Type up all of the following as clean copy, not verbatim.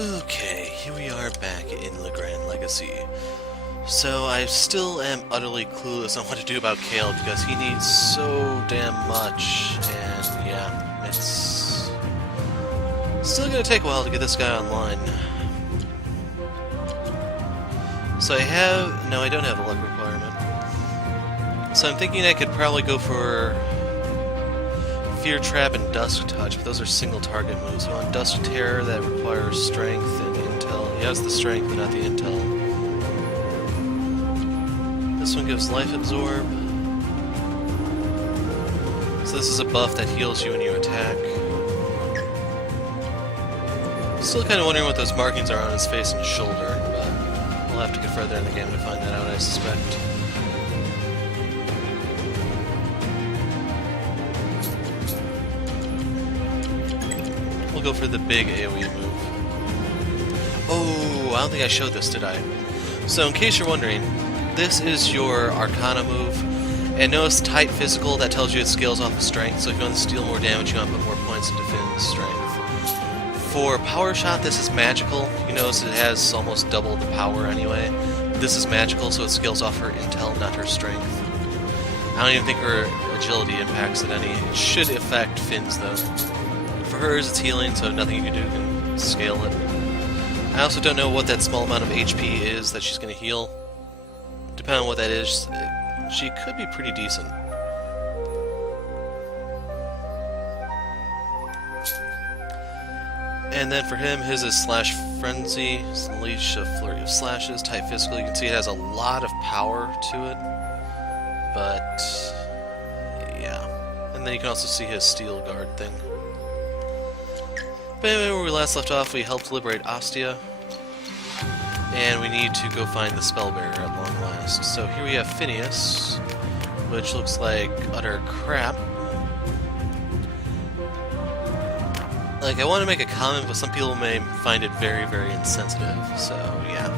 Okay, here we are back in Legrand Legacy. So I still am utterly clueless on what to do about Kale because he needs so damn much, and yeah, it's still gonna take a while to get this guy online. So no, I don't have a luck requirement. So I'm thinking I could probably go for Fear Trap and Dusk Touch, but those are single target moves. I want Dusk Terror that requires strength and intel. He has the strength, but not the intel. This one gives Life Absorb. So this is a buff that heals you when you attack. Still kind of wondering what those markings are on his face and shoulder, but we'll have to get further in the game to find that out, I suspect. We'll go for the big AoE move. Oh, I don't think I showed this, did I? So in case you're wondering, this is your Arcana move, and notice Tight Physical, that tells you it scales off of Strength, so if you want to steal more damage, you want to put more points into Finn's Strength. For Power Shot, this is magical. You notice it has almost double the power anyway. This is magical, so it scales off her Intel, not her Strength. I don't even think her Agility impacts it any. It should affect Finn's, though. For hers, it's healing, so nothing you can do can scale it. I also don't know what that small amount of HP is that she's going to heal. Depending on what that is, she could be pretty decent. And then for him, his is Slash Frenzy, Unleash a Flurry of Slashes, Tight Physical. You can see it has a lot of power to it. But, yeah. And then you can also see his Steel Guard thing. But anyway, where we last left off, we helped liberate Ostia. And we need to go find the Spell Bearer at long last. So here we have Finias, which looks like utter crap. Like, I want to make a comment, but some people may find it very, very insensitive, so yeah.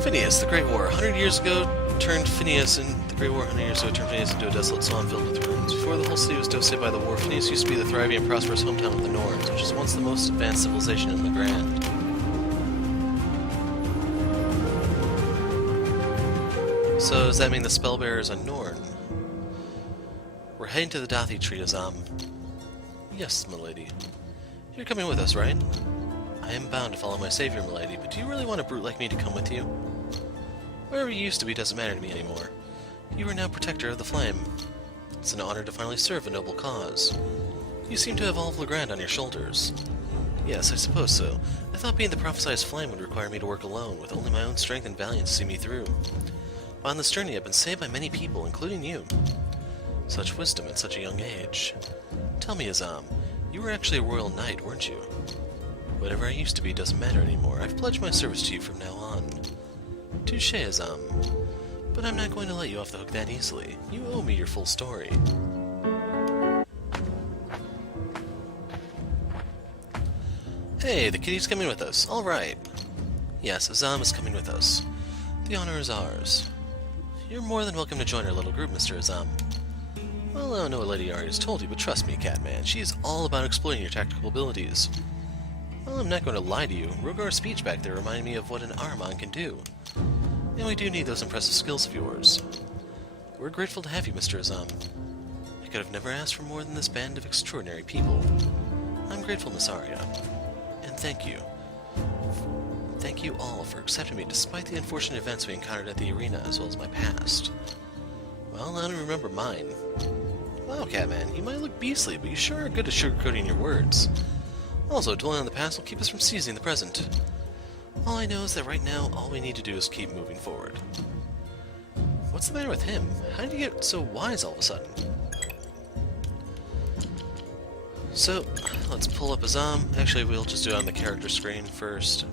Finias, the Great War. 100 years ago, turned Finias in... The Great War 100 years ago turned Finias into a desolate swamp filled with ruins. Before the whole city was devastated by the war, Finias used to be the thriving and prosperous hometown of the Norns, which was once the most advanced civilization in Legrand. So, does that mean the Spellbearers are Norn? We're heading to the Dathi Tree, Azam. Yes, milady. You're coming with us, right? I am bound to follow my savior, milady, but do you really want a brute like me to come with you? Wherever you used to be doesn't matter to me anymore. You are now protector of the flame. It's an honor to finally serve a noble cause. You seem to have all of Legrand on your shoulders. Yes, I suppose so. I thought being the prophesized flame would require me to work alone, with only my own strength and valiance to see me through. But on this journey I've been saved by many people, including you. Such wisdom at such a young age. Tell me, Azam, you were actually a royal knight, weren't you? Whatever I used to be doesn't matter anymore. I've pledged my service to you from now on. Touché, Azam. But I'm not going to let you off the hook that easily. You owe me your full story. Hey, the kitty's coming with us. All right. Yes, Azam is coming with us. The honor is ours. You're more than welcome to join our little group, Mr. Azam. Well, I don't know what Lady Ari has told you, but trust me, Catman, she is all about exploiting your tactical abilities. Well, I'm not going to lie to you. Rogar's speech back there reminded me of what an Ahriman can do. And we do need those impressive skills of yours. We're grateful to have you, Mr. Azam. I could have never asked for more than this band of extraordinary people. I'm grateful, Miss Arya. And thank you. Thank you all for accepting me despite the unfortunate events we encountered at the arena as well as my past. Well, I don't remember mine. Wow, Catman, you might look beastly, but you sure are good at sugarcoating your words. Also, dwelling on the past will keep us from seizing the present. All I know is that right now, all we need to do is keep moving forward. What's the matter with him? How did he get so wise all of a sudden? So, let's pull up Azam. Actually, we'll just do it on the character screen first.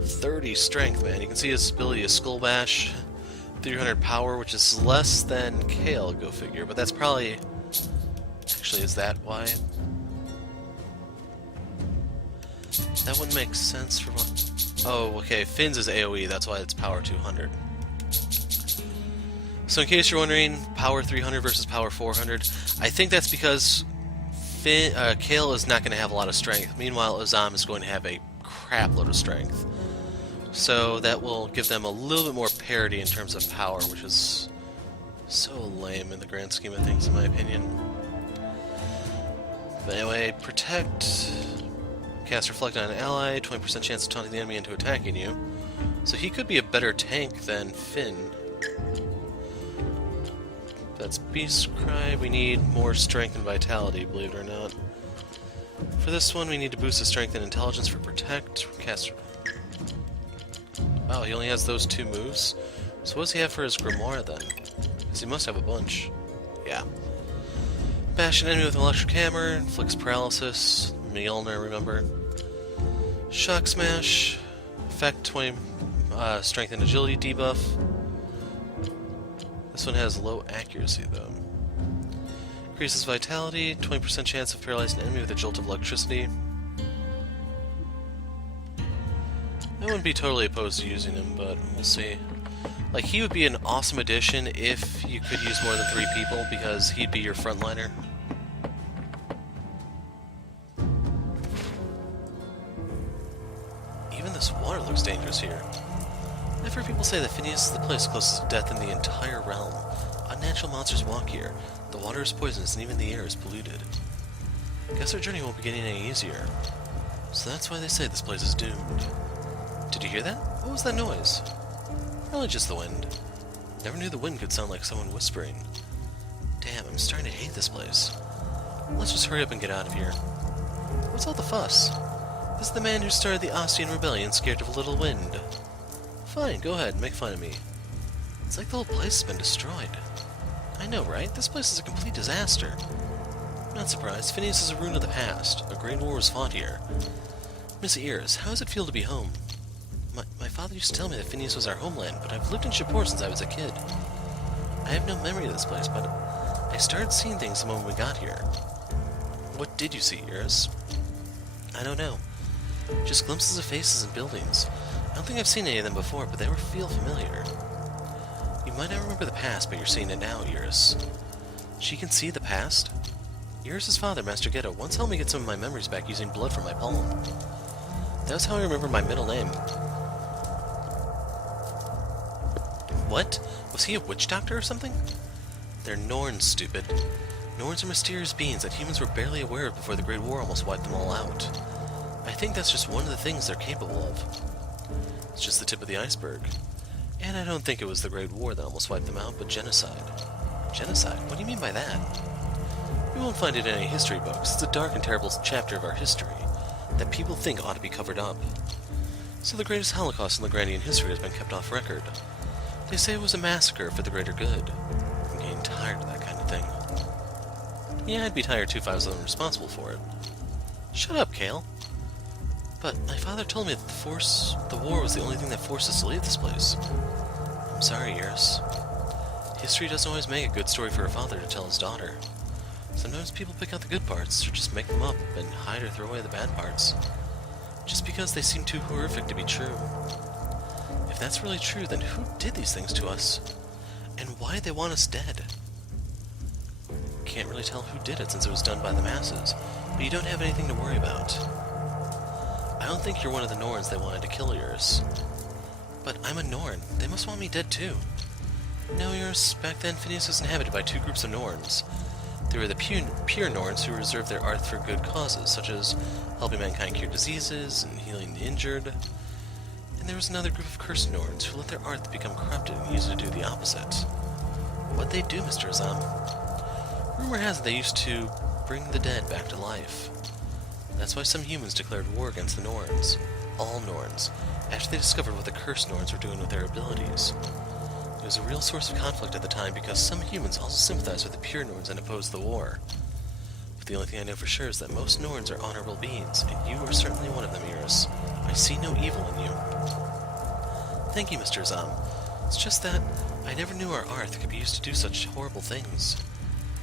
30 strength, man. You can see his ability is Skull Bash. 300 power, which is less than Kale, go figure. But that's probably... Actually, is that why? That wouldn't make sense for what... Oh, okay, Finn's is AoE, that's why it's power 200. So in case you're wondering, power 300 versus power 400, I think that's because Kale is not going to have a lot of strength. Meanwhile, Azam is going to have a crap load of strength. So that will give them a little bit more parity in terms of power, which is so lame in the grand scheme of things, in my opinion. But anyway, protect. Cast Reflect on an ally, 20% chance of taunting the enemy into attacking you. So he could be a better tank than Finn. That's Beast Cry. We need more strength and vitality, believe it or not. For this one, we need to boost his strength and intelligence for Protect. Cast. Wow, he only has those 2 moves. So what does he have for his Grimoire then? Because he must have a bunch. Yeah. Bash an enemy with an electric hammer, inflicts paralysis. Mjolnir, remember. Shock Smash. Effect 20 strength and agility debuff. This one has low accuracy though. Increases vitality, 20% chance of paralyzing an enemy with a jolt of electricity. I wouldn't be totally opposed to using him, but we'll see. Like, he would be an awesome addition if you could use more than 3 people, because he'd be your frontliner. Even this water looks dangerous here. I've heard people say that Finias is the place closest to death in the entire realm. Unnatural monsters walk here. The water is poisonous and even the air is polluted. Guess our journey won't be getting any easier. So that's why they say this place is doomed. Did you hear that? What was that noise? Probably just the wind. Never knew the wind could sound like someone whispering. Damn, I'm starting to hate this place. Let's just hurry up and get out of here. What's all the fuss? This is the man who started the Ostian Rebellion scared of a little wind. Fine, go ahead, make fun of me. It's like the whole place has been destroyed. I know, right? This place is a complete disaster. I'm not surprised. Finias is a ruin of the past. A great war was fought here. Miss Iris, how does it feel to be home? My father used to tell me that Finias was our homeland, but I've lived in Shapur since I was a kid. I have no memory of this place, but I started seeing things the moment we got here. What did you see, Iris? I don't know. Just glimpses of faces and buildings. I don't think I've seen any of them before, but they feel familiar. You might not remember the past, but you're seeing it now, Iris. She can see the past? Iris' father, Master Ghetto, once helped me get some of my memories back using blood from my palm. That was how I remember my middle name. What? Was he a witch doctor or something? They're Norns, stupid. Norns are mysterious beings that humans were barely aware of before the Great War almost wiped them all out. I think that's just one of the things they're capable of. It's just the tip of the iceberg. And I don't think it was the Great War that almost wiped them out, but genocide. Genocide? What do you mean by that? You won't find it in any history books. It's a dark and terrible chapter of our history that people think ought to be covered up. So the greatest Holocaust in Legrandian history has been kept off record. They say it was a massacre for the greater good. I'm getting tired of that kind of thing. Yeah, I'd be tired too if I was the one responsible for it. Shut up, Kale. But my father told me that the war was the only thing that forced us to leave this place. I'm sorry, Iris. History doesn't always make a good story for a father to tell his daughter. Sometimes people pick out the good parts, or just make them up and hide or throw away the bad parts. Just because they seem too horrific to be true. If that's really true, then who did these things to us? And why did they want us dead? Can't really tell who did it since it was done by the masses, but you don't have anything to worry about. I don't think you're one of the Norns they wanted to kill, Iris. But I'm a Norn. They must want me dead too. No, Iris. Back then, Finias was inhabited by 2 groups of Norns. There were the pure Norns who reserved their art for good causes, such as helping mankind cure diseases and healing the injured. And there was another group of cursed Norns who let their art become corrupted and used it to do the opposite. What'd they do, Mr. Azam? Rumor has it they used to bring the dead back to life. That's why some humans declared war against the Norns, all Norns, after they discovered what the cursed Norns were doing with their abilities. It was a real source of conflict at the time because some humans also sympathized with the pure Norns and opposed the war. But the only thing I know for sure is that most Norns are honorable beings, and you are certainly one of them, Iris. I see no evil in you. Thank you, Mr. Azam. It's just that I never knew our Arth could be used to do such horrible things.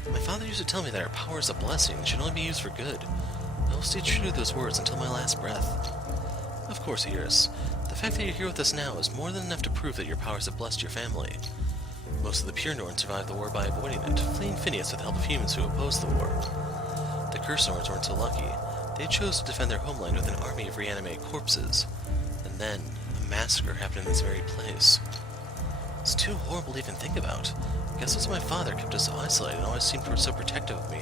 My father used to tell me that our power is a blessing and should only be used for good. I will stay true to those words until my last breath. Of course, Iris. The fact that you're here with us now is more than enough to prove that your powers have blessed your family. Most of the pure Norns survived the war by avoiding it, fleeing Finias with the help of humans who opposed the war. The cursed Norns weren't so lucky. They chose to defend their homeland with an army of reanimated corpses, and then a massacre happened in this very place. It's too horrible to even think about. I guess it's my father kept us isolated and always seemed so protective of me.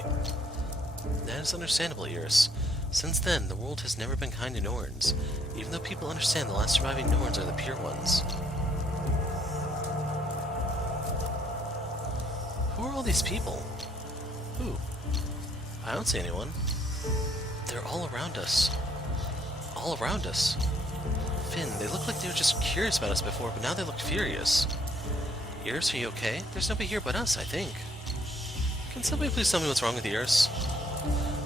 That is understandable, Iris. Since then, the world has never been kind to Norns, even though people understand the last surviving Norns are the pure ones. Who are all these people? Who? I don't see anyone. They're all around us. All around us. Finn, they look like they were just curious about us before, but now they look furious. Iris, are you okay? There's nobody here but us, I think. Can somebody please tell me what's wrong with Iris?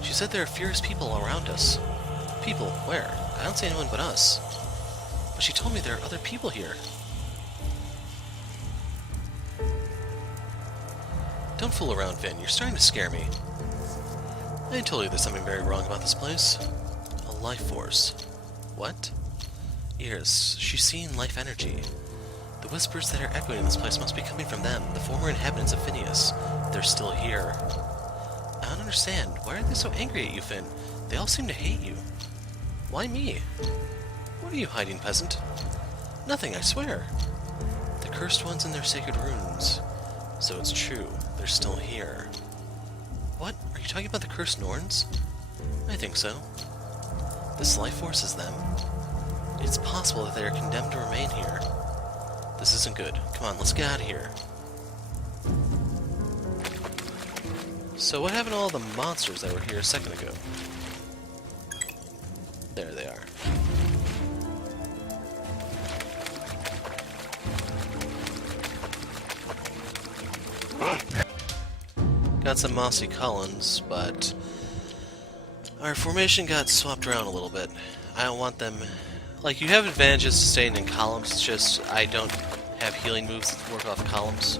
She said there are furious people all around us. People? Where? I don't see anyone but us. But she told me there are other people here. Don't fool around, Finn. You're starting to scare me. I told you there's something very wrong about this place. A life force. What? Iris, she's seeing life energy. The whispers that are echoing in this place must be coming from them, the former inhabitants of Finias. They're still here. I don't understand. Why are they so angry at you, Finn? They all seem to hate you. Why me? What are you hiding, peasant? Nothing, I swear. The cursed ones in their sacred runes. So it's true. They're still here. What? Are you talking about the cursed Norns? I think so. This life force is them. It's possible that they are condemned to remain here. This isn't good. Come on, let's get out of here. So what happened to all the monsters that were here a second ago? There they are. Got some mossy columns, but our formation got swapped around a little bit. I don't want them... Like, you have advantages to staying in columns, it's just I don't have healing moves that work off columns.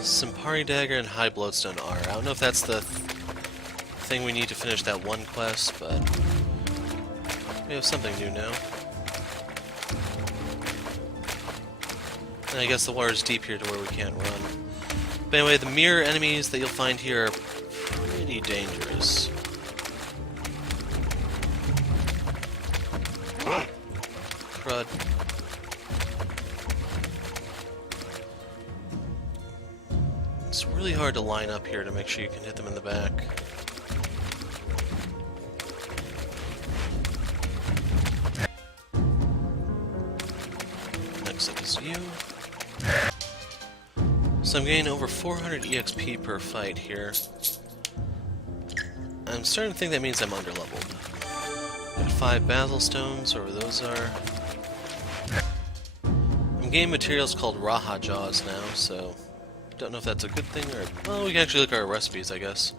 Sampari Dagger and High Bloodstone R. I don't know if that's the thing we need to finish that one quest, but we have something new now. And I guess the water's deep here to where we can't run. But anyway, the mirror enemies that you'll find here are pretty dangerous. Crud. It's really hard to line up here to make sure you can hit them in the back. Next up is you. So I'm getting over 400 EXP per fight here. I'm starting to think that means I'm underleveled. Got 5 Basil Stones, wherever those are. I'm getting materials called Raha Jaws now, so don't know if that's a good thing or... Well, we can actually look at our recipes, I guess.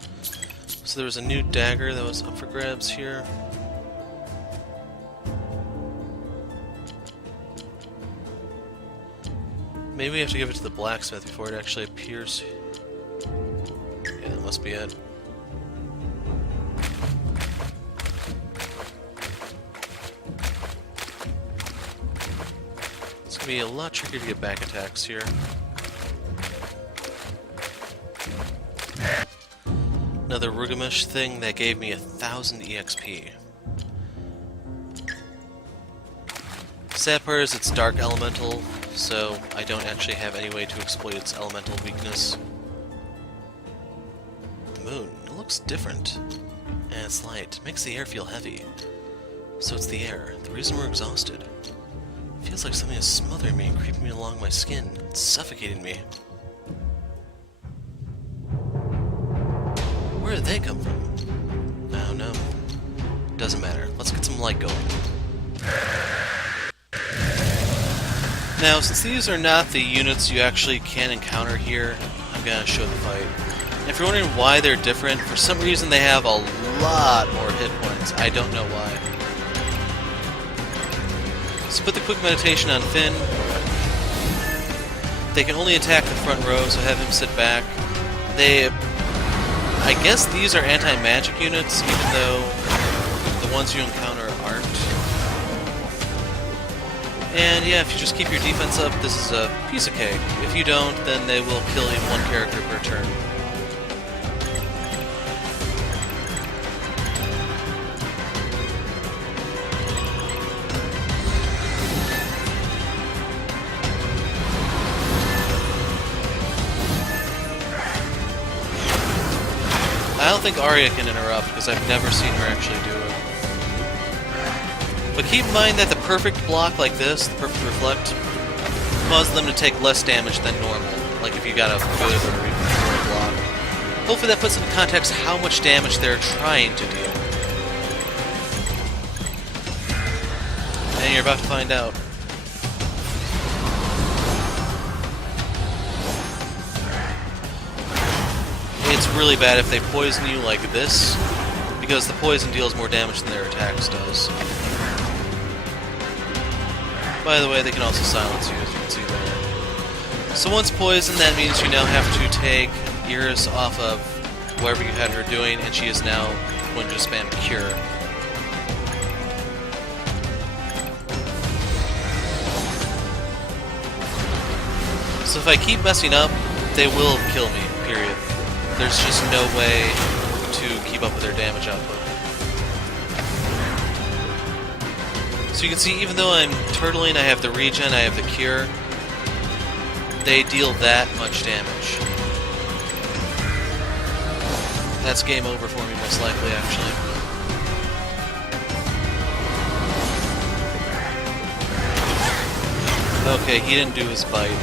So there was a new dagger that was up for grabs here. Maybe we have to give it to the blacksmith before it actually appears. Yeah, that must be it. It's gonna be a lot trickier to get back attacks here. Another Rugamesh thing that gave me 1,000 EXP. Sad part is it's Dark Elemental, so I don't actually have any way to exploit its elemental weakness. The moon, it looks different. And its light makes the air feel heavy. So it's the air, the reason we're exhausted. It feels like something is smothering me and creeping me along my skin. It's suffocating me. Where did they come from? I don't know. Doesn't matter. Let's get some light going. Now, since these are not the units you actually can encounter here, I'm gonna show the fight. And if you're wondering why they're different, for some reason they have a lot more hit points. I don't know why. So put the quick meditation on Finn. They can only attack the front row, so have him sit back. I guess these are anti-magic units, even though the ones you encounter aren't. And yeah, if you just keep your defense up, this is a piece of cake. If you don't, then they will kill you one character per turn. I don't think Arya can interrupt, because I've never seen her actually do it. But keep in mind that the perfect block like this, the perfect reflect, causes them to take less damage than normal, like if you got a good or even poor block. Hopefully that puts into context how much damage they're trying to deal. And you're about to find out. It's really bad if they poison you like this, because the poison deals more damage than their attacks does. By the way, they can also silence you, as you can see there. So once poisoned, that means you now have to take Iris off of whatever you had her doing, and she is now going to spam Cure. So if I keep messing up, they will kill me, period. There's just no way to keep up with their damage output. So you can see, even though I'm turtling, I have the regen, I have the cure, they deal that much damage. That's game over for me, most likely, actually. Okay, he didn't do his bite.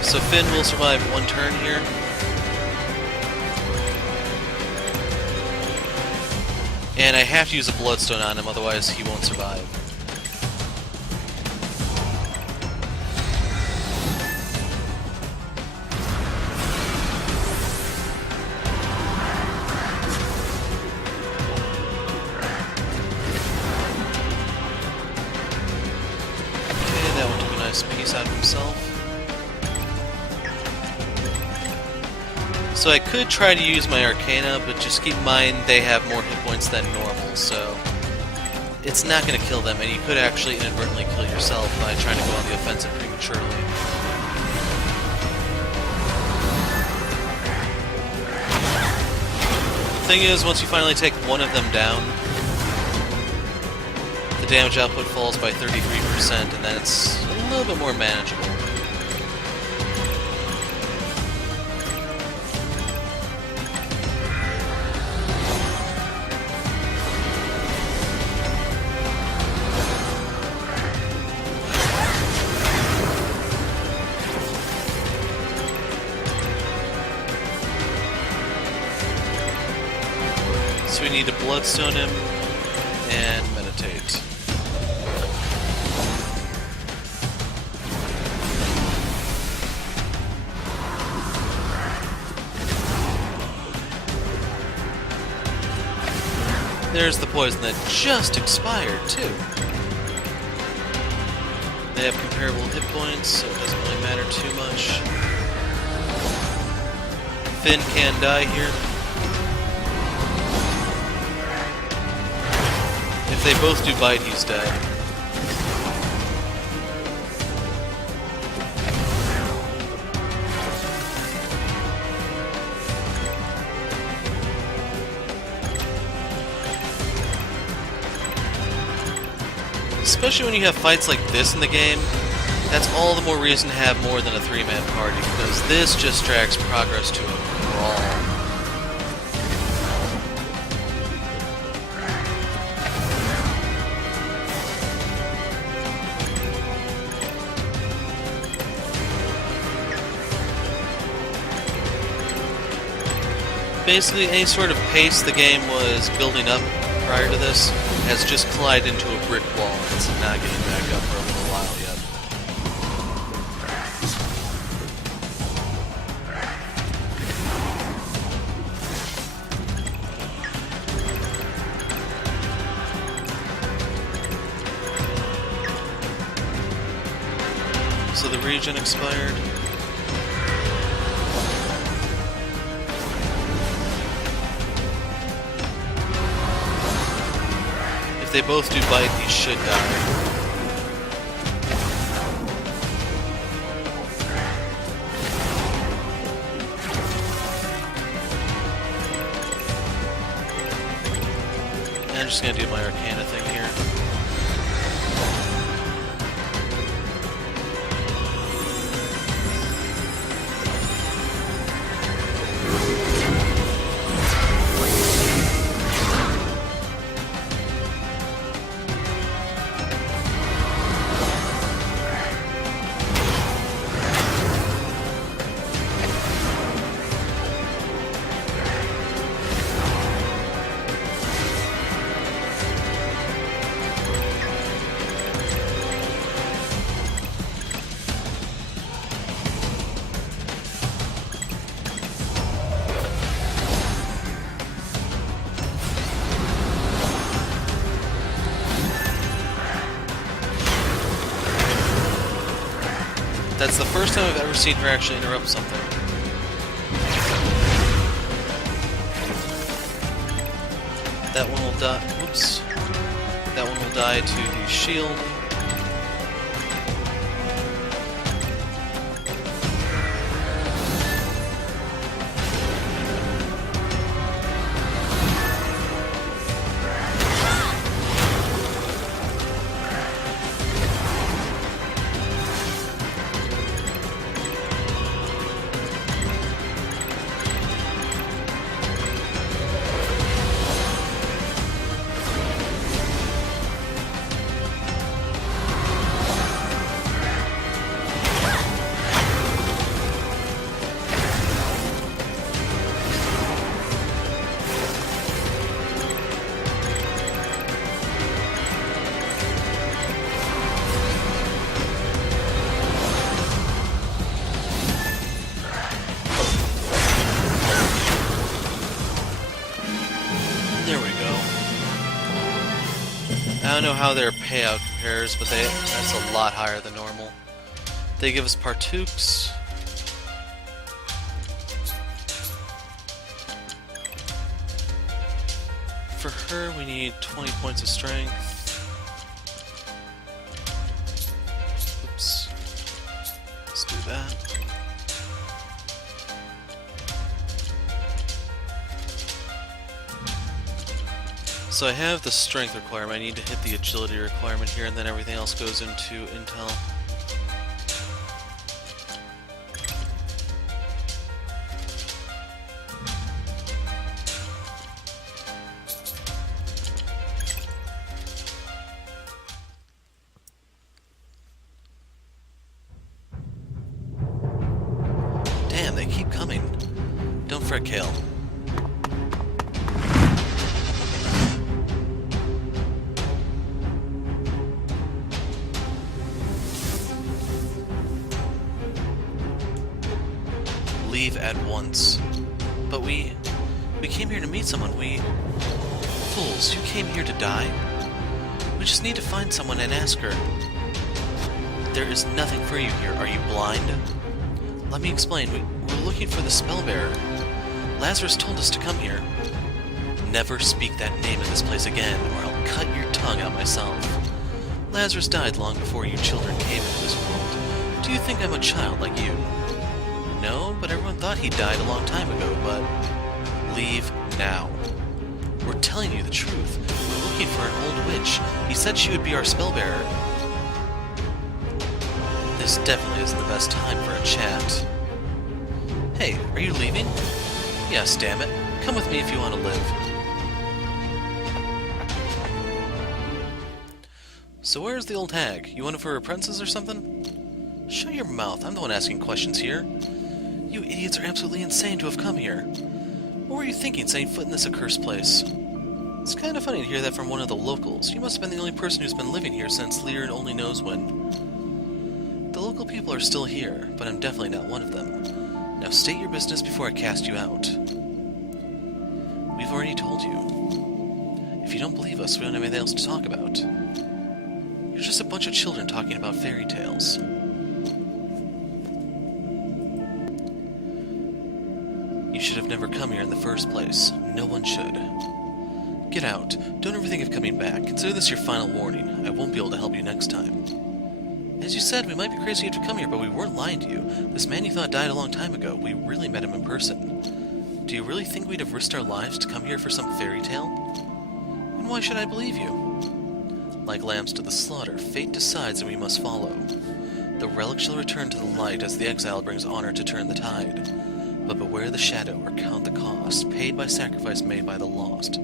So Finn will survive one turn here. And I have to use a Bloodstone on him, otherwise he won't survive. Okay, that one took a nice piece out of himself. So I could try to use my Arcana, but just keep in mind they have more hit points than normal, so it's not going to kill them, and you could actually inadvertently kill yourself by trying to go on the offensive prematurely. The thing is, once you finally take one of them down, the damage output falls by 33%, and then it's a little bit more manageable. So we need to Bloodstone him and meditate. There's the poison that just expired, too. They have comparable hit points, so it doesn't really matter too much. Finn can die here. If they both do bite, he's dead. Especially when you have fights like this in the game, that's all the more reason to have more than a 3-man party, because this just drags progress to a crawl. Basically, any sort of pace the game was building up prior to this has just collided into a brick wall, and it's not getting back up for a little while yet. So the regen expired. If they both do bite, he should die. And I'm just gonna do my Arcana thing here. That's the first time I've ever seen her actually interrupt something. That one will die. Whoops. That one will die to the shield. I don't know how their payout compares, but that's a lot higher than normal. They give us Partookes. For her, we need 20 points of strength. Oops. Let's do that. So I have the strength requirement, I need to hit the agility requirement here, and then everything else goes into intel. Damn, they keep coming. Don't fret, Kale. Leave at once. But we came here to meet someone. Fools, you came here to die? We just need to find someone and ask her. There is nothing for you here. Are you blind? Let me explain. We're looking for the Spellbearer. Lazarus told us to come here. Never speak that name in this place again, or I'll cut your tongue out myself. Lazarus died long before you children came into this world. Do you think I'm a child like you? No, but everyone thought he died a long time ago, but... Leave now. We're telling you the truth. We're looking for an old witch. He said she would be our spellbearer. This definitely isn't the best time for a chat. Hey, are you leaving? Yes, damn it. Come with me if you want to live. So where's the old hag? You one of her apprentices or something? Shut your mouth. I'm the one asking questions here. You idiots are absolutely insane to have come here. What were you thinking, setting foot in this accursed place? It's kind of funny to hear that from one of the locals. You must have been the only person who's been living here since Legrand only knows when. The local people are still here, but I'm definitely not one of them. Now state your business before I cast you out. We've already told you. If you don't believe us, we don't have anything else to talk about. You're just a bunch of children talking about fairy tales. You should have never come here in the first place. No one should. Get out. Don't ever think of coming back. Consider this your final warning. I won't be able to help you next time. As you said, we might be crazy to come here, but we weren't lying to you. This man you thought died a long time ago. We really met him in person. Do you really think we'd have risked our lives to come here for some fairy tale? And why should I believe you? Like lambs to the slaughter, fate decides and we must follow. The relic shall return to the light as the exile brings honor to turn the tide. But beware the shadow, or count the cost, paid by sacrifice made by the lost.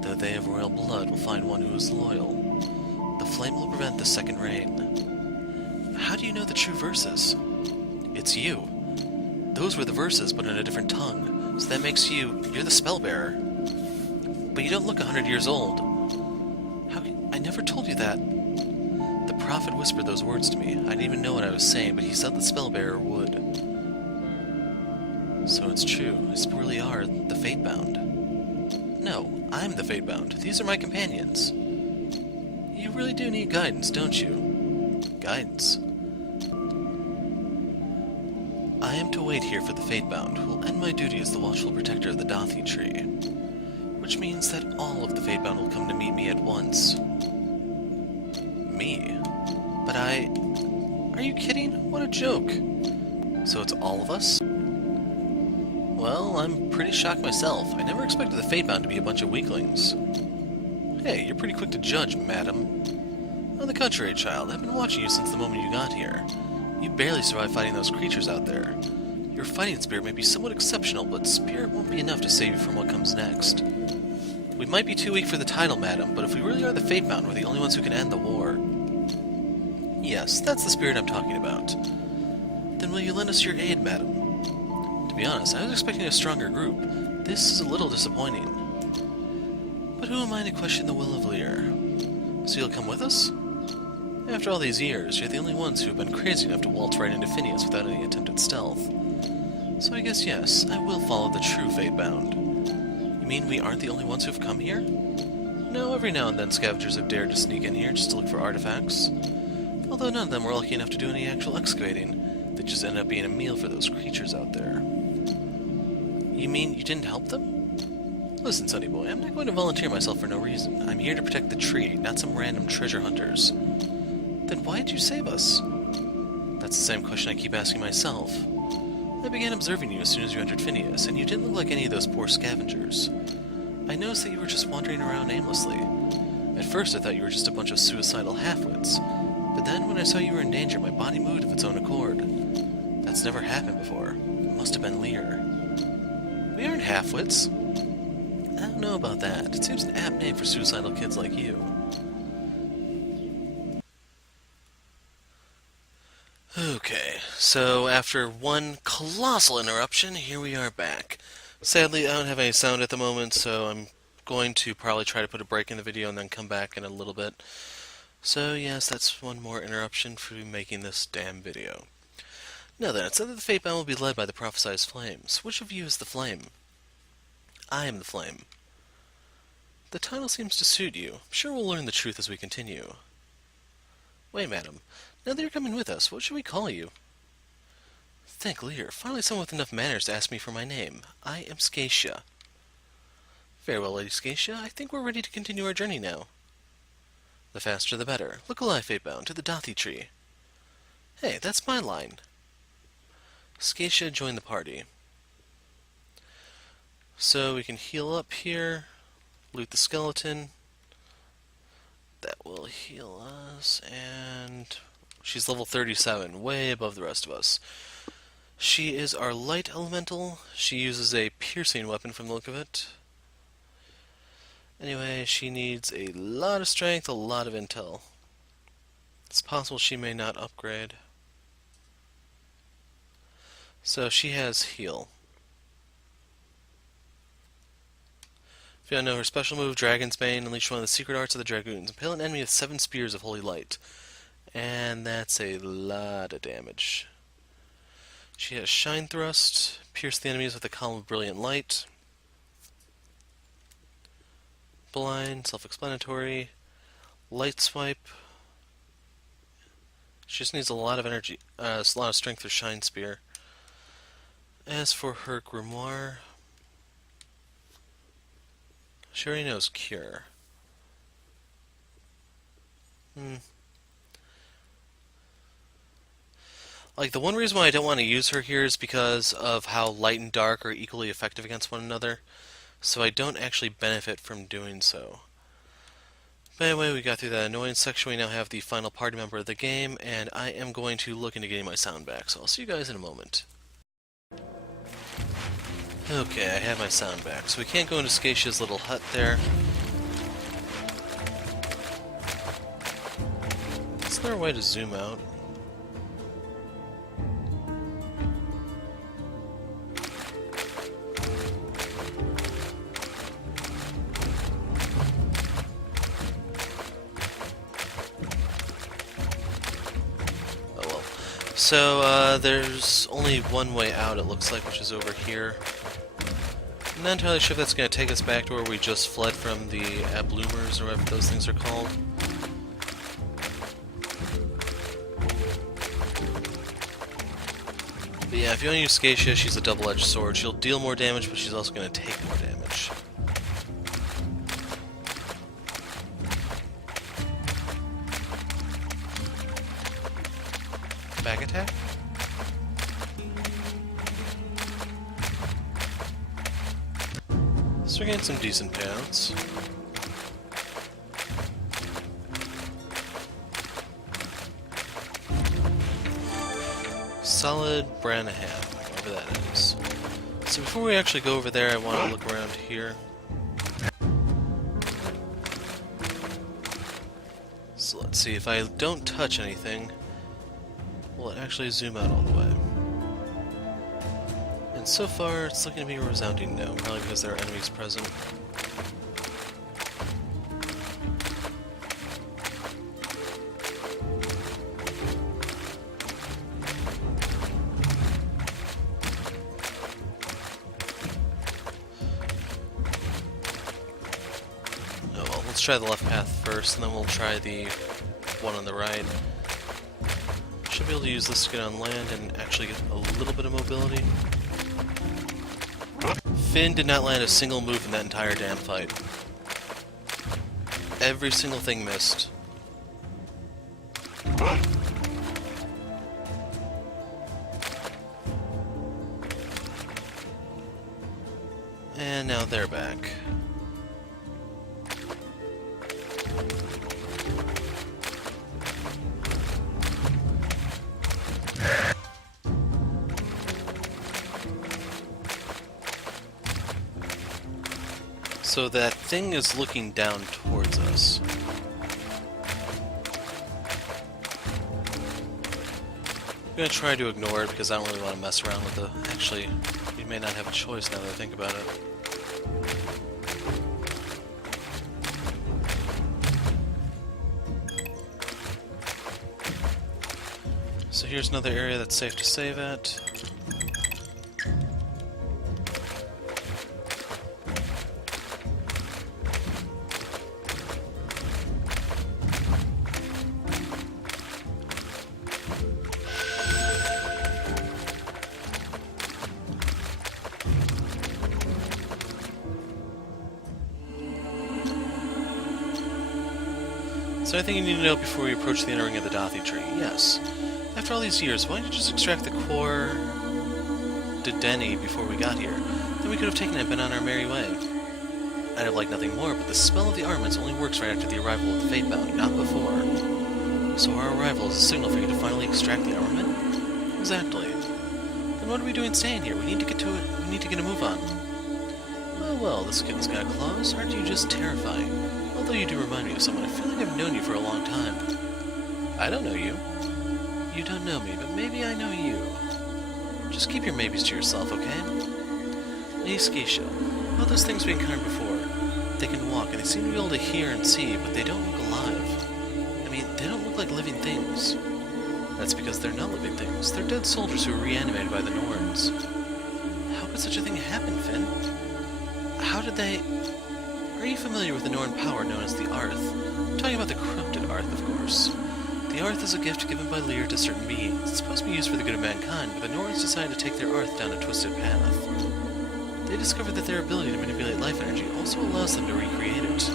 Though they of royal blood will find one who is loyal, the flame will prevent the second rain. How do you know the true verses? It's you. Those were the verses, but in a different tongue, so that makes you're the spellbearer. But you don't look 100 years old. I never told you that. The prophet whispered those words to me. I didn't even know what I was saying, but he said the spellbearer would. So it's true, you really are the Fatebound. No, I'm the Fatebound. These are my companions. You really do need guidance, don't you? Guidance? wait here for the Fatebound, who will end my duty as the watchful protector of the Dathi tree. Which means that all of the Fatebound will come to meet me at once. Me? But Are you kidding? What a joke! So it's all of us? Well, I'm pretty shocked myself. I never expected the Fatebound to be a bunch of weaklings. Hey, you're pretty quick to judge, madam. On the contrary, child, I've been watching you since the moment you got here. You barely survived fighting those creatures out there. Your fighting spirit may be somewhat exceptional, but spirit won't be enough to save you from what comes next. We might be too weak for the title, madam, but if we really are the Fatebound, we're the only ones who can end the war. Yes, that's the spirit I'm talking about. Then will you lend us your aid, madam? To be honest, I was expecting a stronger group. This is a little disappointing. But who am I to question the will of Lear? So you'll come with us? After all these years, you're the only ones who have been crazy enough to waltz right into Finias without any attempt at stealth. So I guess yes, I will follow the true Fatebound. You mean we aren't the only ones who have come here? No, every now and then scavengers have dared to sneak in here just to look for artifacts. Although none of them were lucky enough to do any actual excavating. They just ended up being a meal for those creatures out there. You mean you didn't help them? Listen, sonny boy, I'm not going to volunteer myself for no reason. I'm here to protect the tree, not some random treasure hunters. Then why did you save us? That's the same question I keep asking myself. I began observing you as soon as you entered Finias, and you didn't look like any of those poor scavengers. I noticed that you were just wandering around aimlessly. At first I thought you were just a bunch of suicidal halfwits, but then when I saw you were in danger, my body moved of its own accord. That's never happened before. It must have been Lear. We aren't halfwits. I don't know about that. It seems an apt name for suicidal kids like you. Okay, so after one colossal interruption, here we are back. Sadly, I don't have any sound at the moment, so I'm going to probably try to put a break in the video and then come back in a little bit. So yes, that's one more interruption for making this damn video. Now then, it said that the Fatebound will be led by the prophesized flames. Which of you is the flame? I am the flame. The title seems to suit you. I'm sure we'll learn the truth as we continue. Wait, madam. Now that you're coming with us, what should we call you? Thank Lear. Finally someone with enough manners to ask me for my name. I am Scatia. Very well, Lady Scatia. I think we're ready to continue our journey now. The faster the better. Look alive, Fatebound, to the Dathi tree. Hey, that's my line. Scatia joined the party. So we can heal up here, loot the skeleton. That will heal us, and she's level 37, way above the rest of us. She is our light elemental. She uses a piercing weapon from the look of it. Anyway, she needs a lot of strength, a lot of intel. It's possible she may not upgrade. So she has heal. If you don't know her special move, Dragon's Bane, unleash one of the secret arts of the Dragoons. Impale an enemy with 7 spears of holy light. And that's a lot of damage. She has Shine Thrust, pierce the enemies with a column of brilliant light. Blind, self-explanatory. Light Swipe. She just needs a lot of energy, a lot of strength for Shine Spear. As for her grimoire, she already knows Cure. Like, the one reason why I don't want to use her here is because of how light and dark are equally effective against one another, so I don't actually benefit from doing so. But anyway, we got through that annoying section. We now have the final party member of the game, and I am going to look into getting my sound back, so I'll see you guys in a moment. Okay, I have my sound back, so we can't go into Scatia's little hut there. Is there a way to zoom out? Oh well. So, there's only one way out, it looks like, which is over here. I'm not entirely sure if that's going to take us back to where we just fled from the Abloomers, or whatever those things are called. But yeah, if you want to use Scatia, she's a double-edged sword. She'll deal more damage, but she's also going to take more damage. Back attack? So we're getting some decent payouts. Solid Branham, whatever that is. So before we actually go over there, I want to look around here. So let's see, if I don't touch anything, will it actually zoom out all the way? And so far, it's looking to be a resounding no, probably because there are enemies present. Oh well, let's try the left path first, and then we'll try the one on the right. Should be able to use this to get on land and actually get a little bit of mobility. Finn did not land a single move in that entire damn fight. Every single thing missed. And now they're back. So that thing is looking down towards us. I'm gonna try to ignore it because I don't really want to mess around with the... Actually, you may not have a choice now that I think about it. So here's another area that's safe to save at. So anything you need to know before we approach the entering of the Dothy tree? Yes. After all these years, why didn't you just extract the core Dedenne before we got here? Then we could have taken it and been on our merry way. I'd have liked nothing more, but the spell of the armaments only works right after the arrival of the Fatebound, not before. So our arrival is a signal for you to finally extract the armament? Exactly. Then what are we doing staying here? We need to get to it. We need to get a move on. Well, this kitten's got claws. Aren't you just terrifying? Although you do remind me of someone, I feel like I've known you for a long time. I don't know you. You don't know me, but maybe I know you. Just keep your maybes to yourself, okay? Lady Scatia, about those things we encountered before. They can walk, and they seem to be able to hear and see, but they don't look alive. I mean, they don't look like living things. That's because they're not living things. They're dead soldiers who were reanimated by the Norns. How could such a thing happen, Finn? How did they... Are you familiar with the Norn power known as the Arth? I'm talking about the corrupted Arth, of course. The Arth is a gift given by Lear to certain beings. It's supposed to be used for the good of mankind, but the Norns decided to take their Arth down a twisted path. They discovered that their ability to manipulate life energy also allows them to recreate it.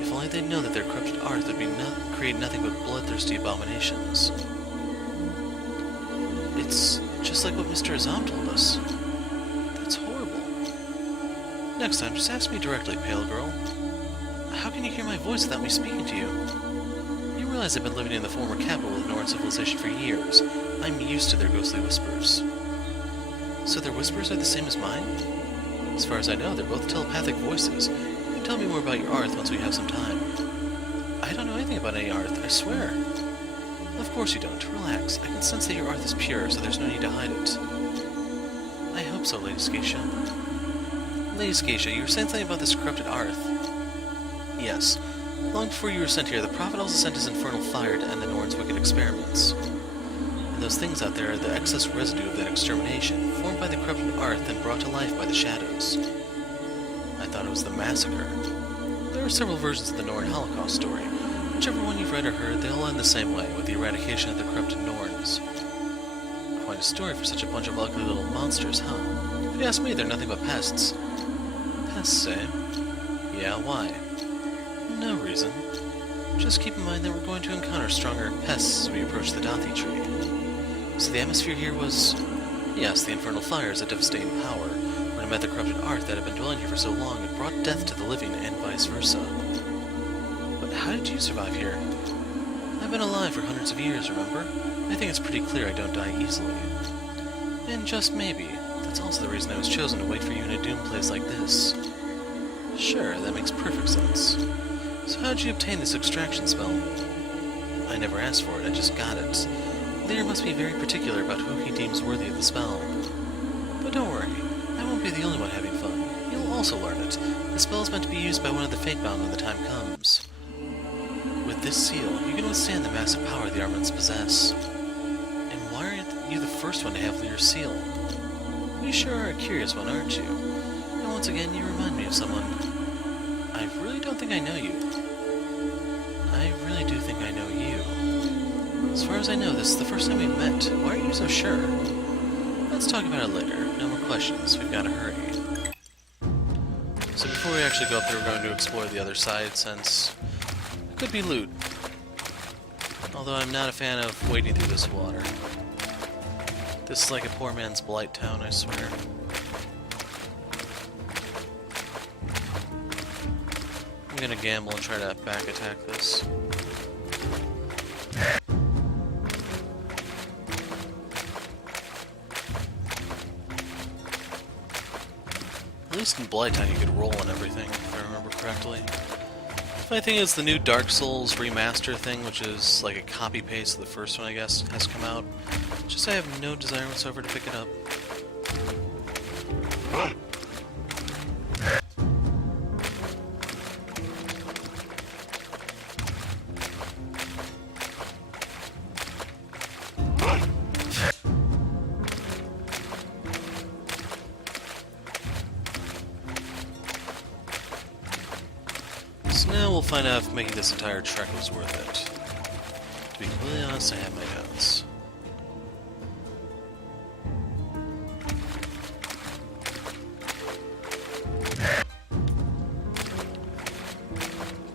If only they'd known that their corrupted Arth would be create nothing but bloodthirsty abominations. It's just like what Mr. Azam told us. That's horrible. Next time, just ask me directly, Pale Girl. How can you hear my voice without me speaking to you? You realize I've been living in the former capital of the Norn civilization for years. I'm used to their ghostly whispers. So their whispers are the same as mine? As far as I know, they're both telepathic voices. You can tell me more about your Arth once we have some time. I don't know anything about any Arth, I swear. Of course you don't. Relax. I can sense that your Arth is pure, so there's no need to hide it. I hope so, Lady Scatia. Lady Scatia, you were saying something about this corrupted Arth. Yes. Long before you were sent here, the Prophet also sent his infernal fire to end the Norn's wicked experiments. And those things out there are the excess residue of that extermination, formed by the corrupted Arth and brought to life by the shadows. I thought it was the massacre. There are several versions of the Norn Holocaust story. Whichever one you've read or heard, they all end the same way, with the eradication of the corrupted Norns. quite a story for such a bunch of ugly little monsters, huh? If you ask me, they're nothing but pests. Pests, eh? Yeah, why? No reason. Just keep in mind that we're going to encounter stronger pests as we approach the Dathi tree. So the atmosphere here was... Yes, the infernal fire is a devastating power. When it met the corrupted art that had been dwelling here for so long, it brought death to the living and vice versa. But how did you survive here? I've been alive for hundreds of years, remember? I think it's pretty clear I don't die easily. And just maybe, that's also the reason I was chosen to wait for you in a doomed place like this. Sure, that makes perfect sense. So how did you obtain this extraction spell? I never asked for it, I just got it. Lear must be very particular about who he deems worthy of the spell. But don't worry, I won't be the only one having fun. You'll also learn it. The spell is meant to be used by one of the Fatebound when the time comes. With this seal, you can withstand the massive power the armaments possess. And why aren't you the first one to have Lear's seal? You sure are a curious one, aren't you? And once again, you remind me of someone. I really don't think I know you. I really do think I know you. As far as I know, this is the first time we've met. Why are you so sure? Let's talk about it later. No more questions. We've got to hurry. So before we actually go up there, we're going to explore the other side, since it could be loot. Although I'm not a fan of wading through this water. This is like a poor man's Blight town, I swear. I'm gonna gamble and try to back attack this. At least in Blight Town you could roll and everything, if I remember correctly. My thing is the new Dark Souls remaster thing, which is like a copy-paste of the first one, I guess, has come out. Just I have no desire whatsoever to pick it up. So now we'll find out if making this entire trek was worth it. To be completely honest, I have my doubts.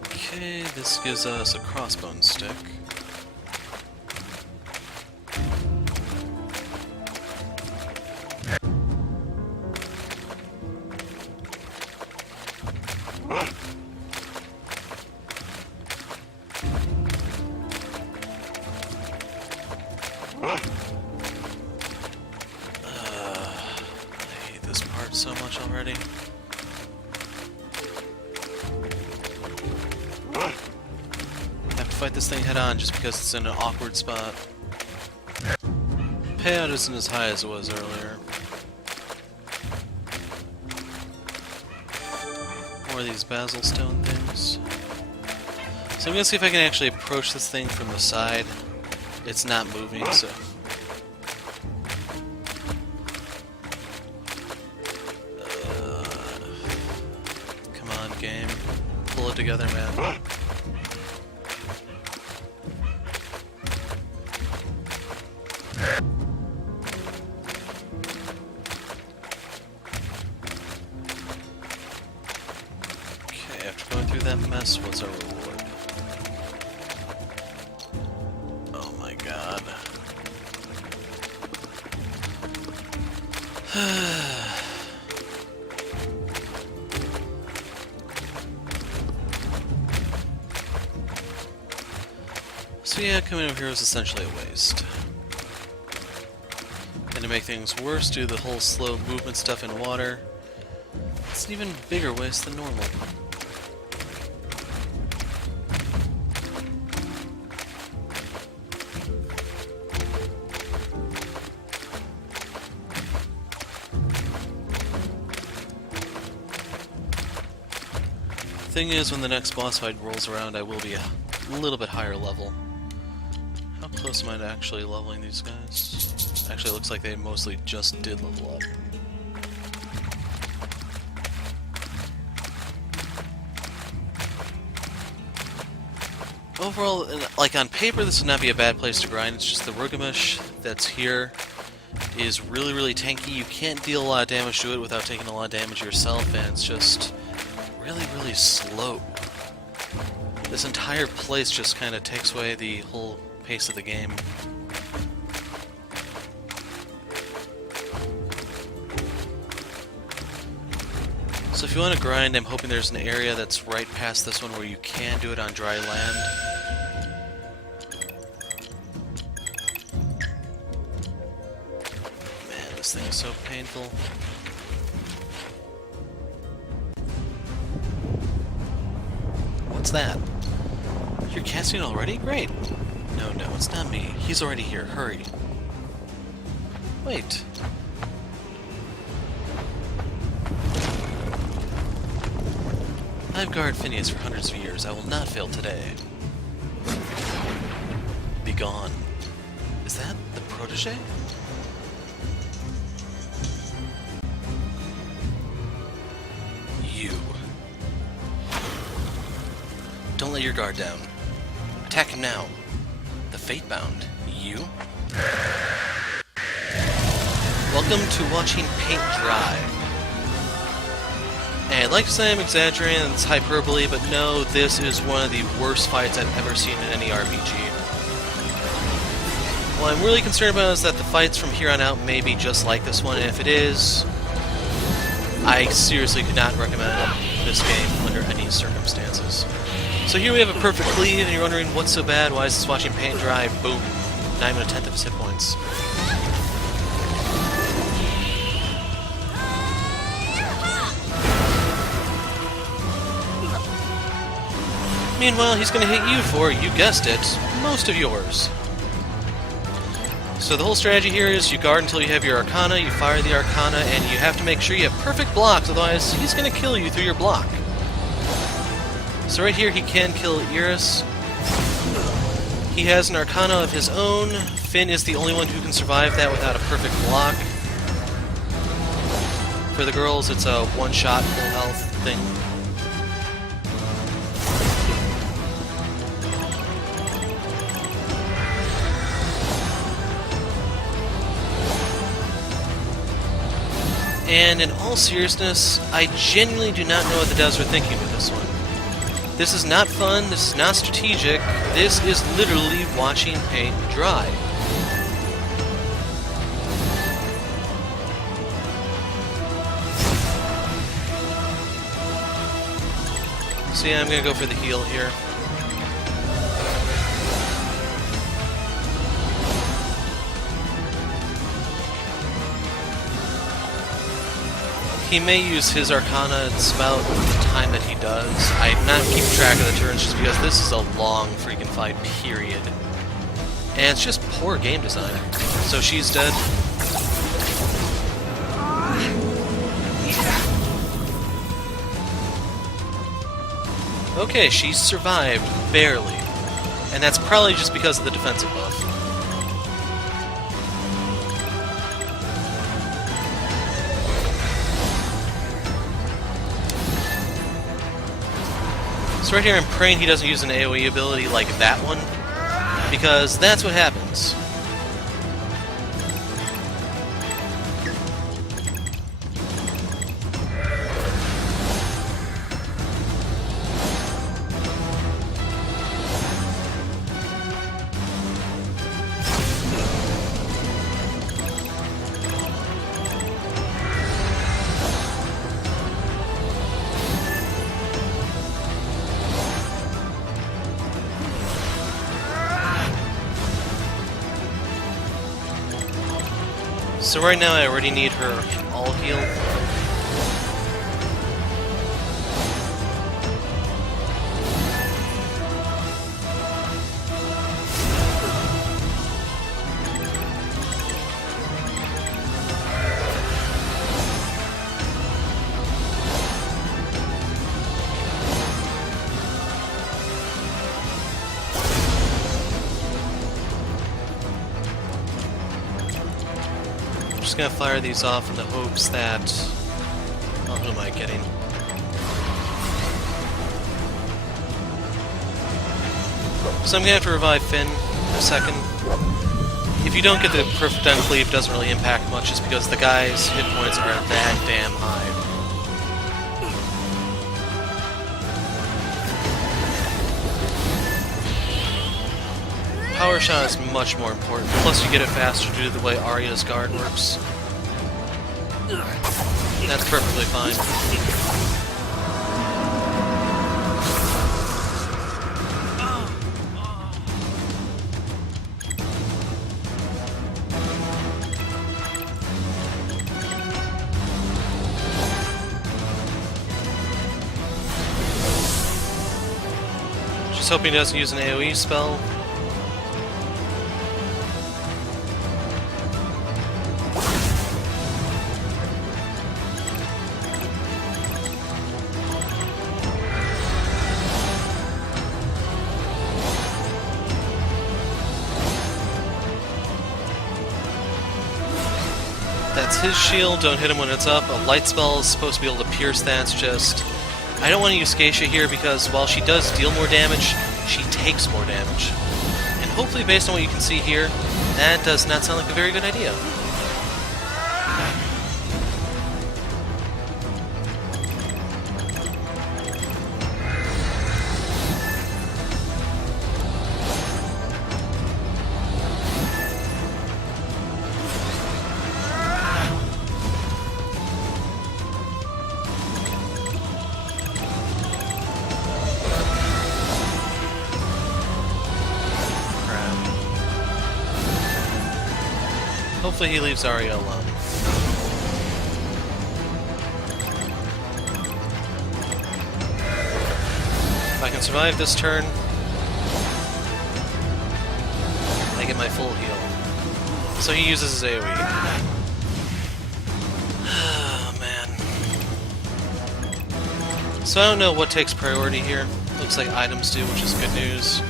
Okay, this gives us a crossbone stick. I hate this part so much already. Have to fight this thing head on just because it's in an awkward spot. Payout isn't as high as it was earlier. More of these basil stone things. So I'm gonna see if I can actually approach this thing from the side. It's not moving, so... Come on, game. Pull it together, man. Okay, after going through that mess, what's our reward? Oh my god. So yeah, coming over here was essentially a waste. And to make things worse, due to the whole slow movement stuff in water, it's an even bigger waste than normal. Thing is, when the next boss fight rolls around, I will be a little bit higher level. How close am I to actually leveling these guys? Actually, it looks like they mostly just did level up. Overall, like on paper, this would not be a bad place to grind. It's just the Rugamush that's here is really, really tanky. You can't deal a lot of damage to it without taking a lot of damage yourself, and it's just really, really slow. This entire place just kind of takes away the whole pace of the game. So if you want to grind, I'm hoping there's an area that's right past this one where you can do it on dry land. Man, this thing is so painful. What's that? You're casting already? Great! No, it's not me. He's already here. Hurry. Wait. I've guarded Finias for hundreds of years. I will not fail today. Be gone. Is that the protege? You. Don't let your guard down. Attack him now. The Fatebound. You? Welcome to watching paint dry. And I'd like to say I'm exaggerating and it's hyperbole, but no, this is one of the worst fights I've ever seen in any RPG. What I'm really concerned about is that the fights from here on out may be just like this one, and if it is, I seriously could not recommend this game under any circumstances. So here we have a perfect cleave, and you're wondering what's so bad, why is this watching paint dry? Boom. Not even a tenth of his hit points. Meanwhile, he's going to hit you for, you guessed it, most of yours. So the whole strategy here is you guard until you have your Arcana, you fire the Arcana, and you have to make sure you have perfect blocks, otherwise he's going to kill you through your block. So right here he can kill Iris. He has an Arcana of his own. Finn is the only one who can survive that without a perfect block. For the girls, it's a one-shot full health thing. And in all seriousness, I genuinely do not know what the devs were thinking with this one. This is not fun, this is not strategic, this is literally watching paint dry. So yeah, I'm gonna go for the heal here. He may use his Arcana, it's about the time that he does. I'm not keeping track of the turns just because this is a long freaking fight, period. And it's just poor game design. So she's dead. Okay, she survived, barely. And that's probably just because of the defensive buff. So right here I'm praying he doesn't use an AoE ability like that one, because that's what happens. So right now I already need her all heal. I'm just gonna fire these off in the hopes that... Oh, who am I kidding? So I'm gonna have to revive Finn in a second. if you don't get the perfect uncleave, it doesn't really impact much, just because the guy's hit points are that damn high. Power shot is much more important, plus you get it faster due to the way Arya's guard works. That's perfectly fine. Just hoping he doesn't use an AoE spell. That's his shield, don't hit him when it's up. A light spell is supposed to be able to pierce that, just... I don't want to use Geisha here because while she does deal more damage, she takes more damage. And hopefully, based on what you can see here, that does not sound like a very good idea. Hopefully he leaves Arya alone. If I can survive this turn, I get my full heal. So he uses his AoE. Oh, man. So I don't know what takes priority here. Looks like items do, which is good news.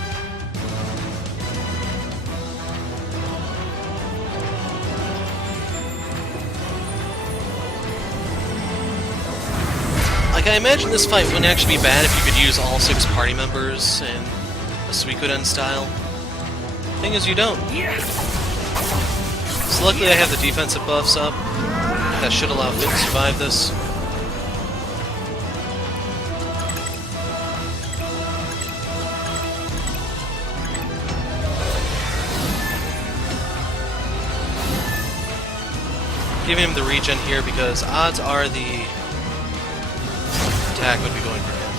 Like, I imagine this fight wouldn't actually be bad if you could use all 6 party members in a Suikoden style. Thing is, you don't. So luckily I have the defensive buffs up. That should allow Fit to survive this. Giving him the regen here because odds are the attack would be going for him.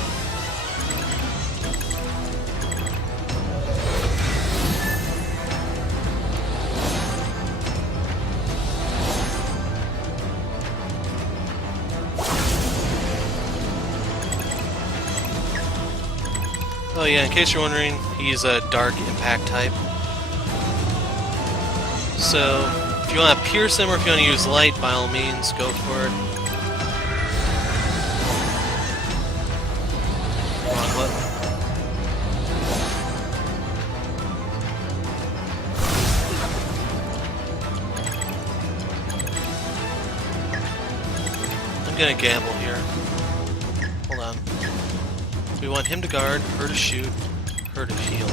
Oh yeah, in case you're wondering, he's a dark impact type. So, if you want to pierce him or if you want to use light, by all means, go for it. I'm gonna gamble here. Hold on. We want him to guard, her to shoot, her to heal.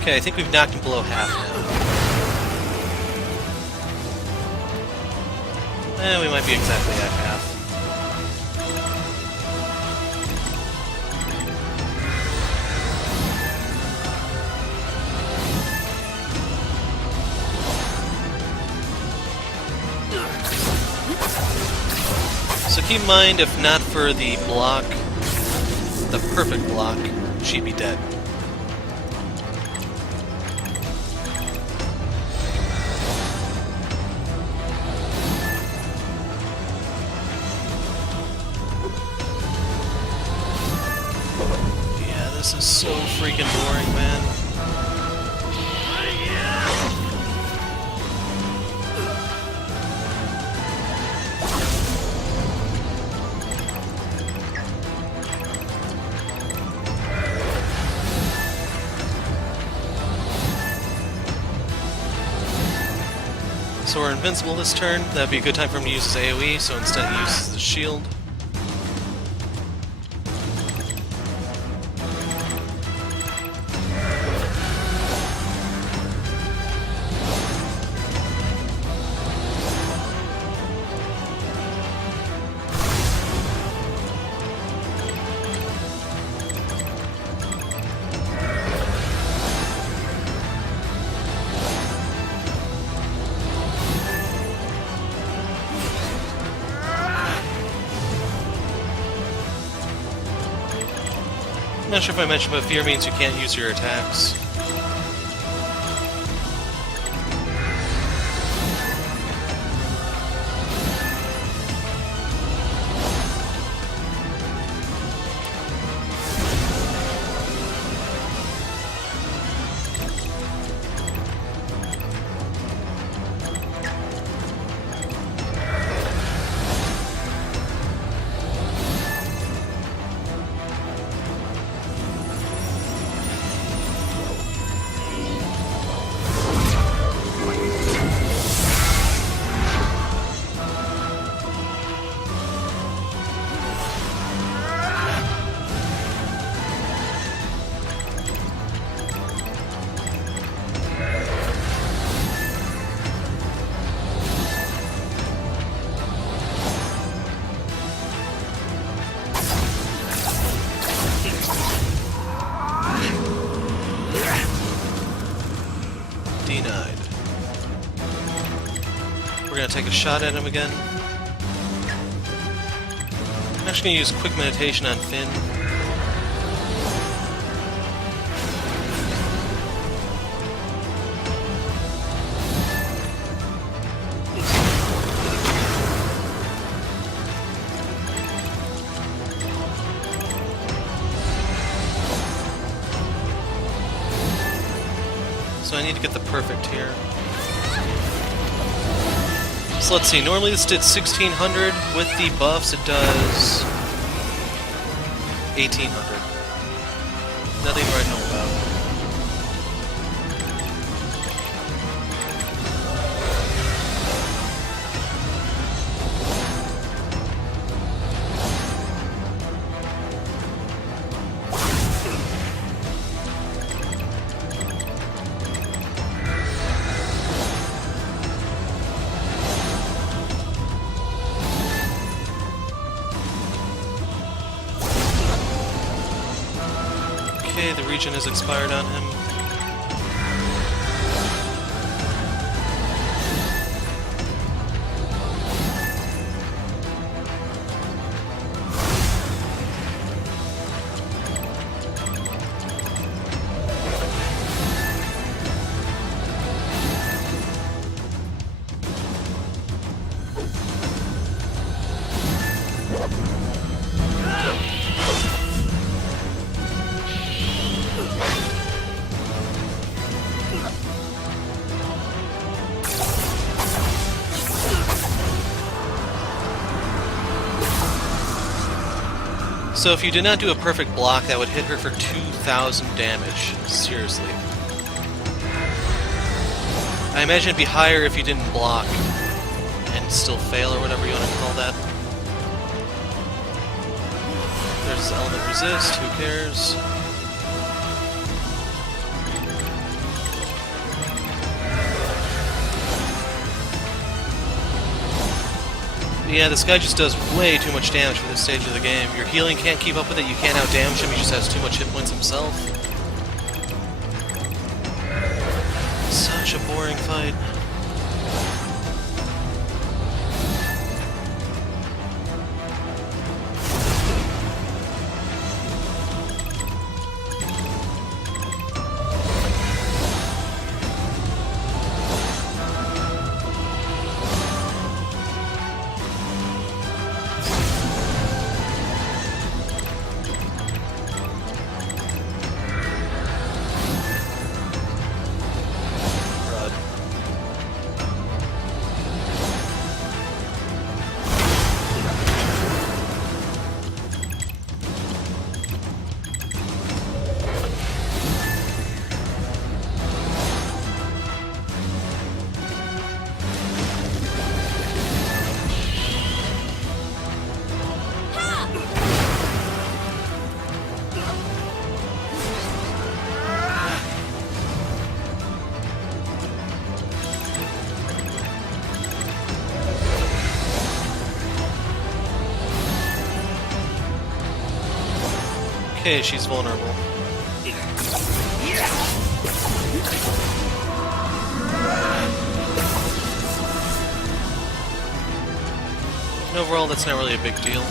Okay, I think we've knocked him below half now. We might be exactly at half. So keep in mind, if not for the block, the perfect block, she'd be dead. This is so freaking boring, man. So we're invincible this turn. That'd be a good time for him to use his AoE, so instead he uses the shield. I'm not sure if I mentioned, but fear means you can't use your attacks. Denied. We're gonna take a shot at him again. I'm actually gonna use quick meditation on Finn. So I need to get the perfect here. So let's see, normally this did 1600. With the buffs it does 1800. Nothing more I know about. Okay, the regen has expired on him. So if you did not do a perfect block, that would hit her for 2,000 damage. Seriously. I imagine it'd be higher if you didn't block and still fail, or whatever you want to call that. There's element resist, who cares? Yeah, this guy just does way too much damage for this stage of the game. Your healing can't keep up with it, you can't out-damage him, he just has too much hit points himself. Such a boring fight. Okay, she's vulnerable. And overall, that's not really a big deal.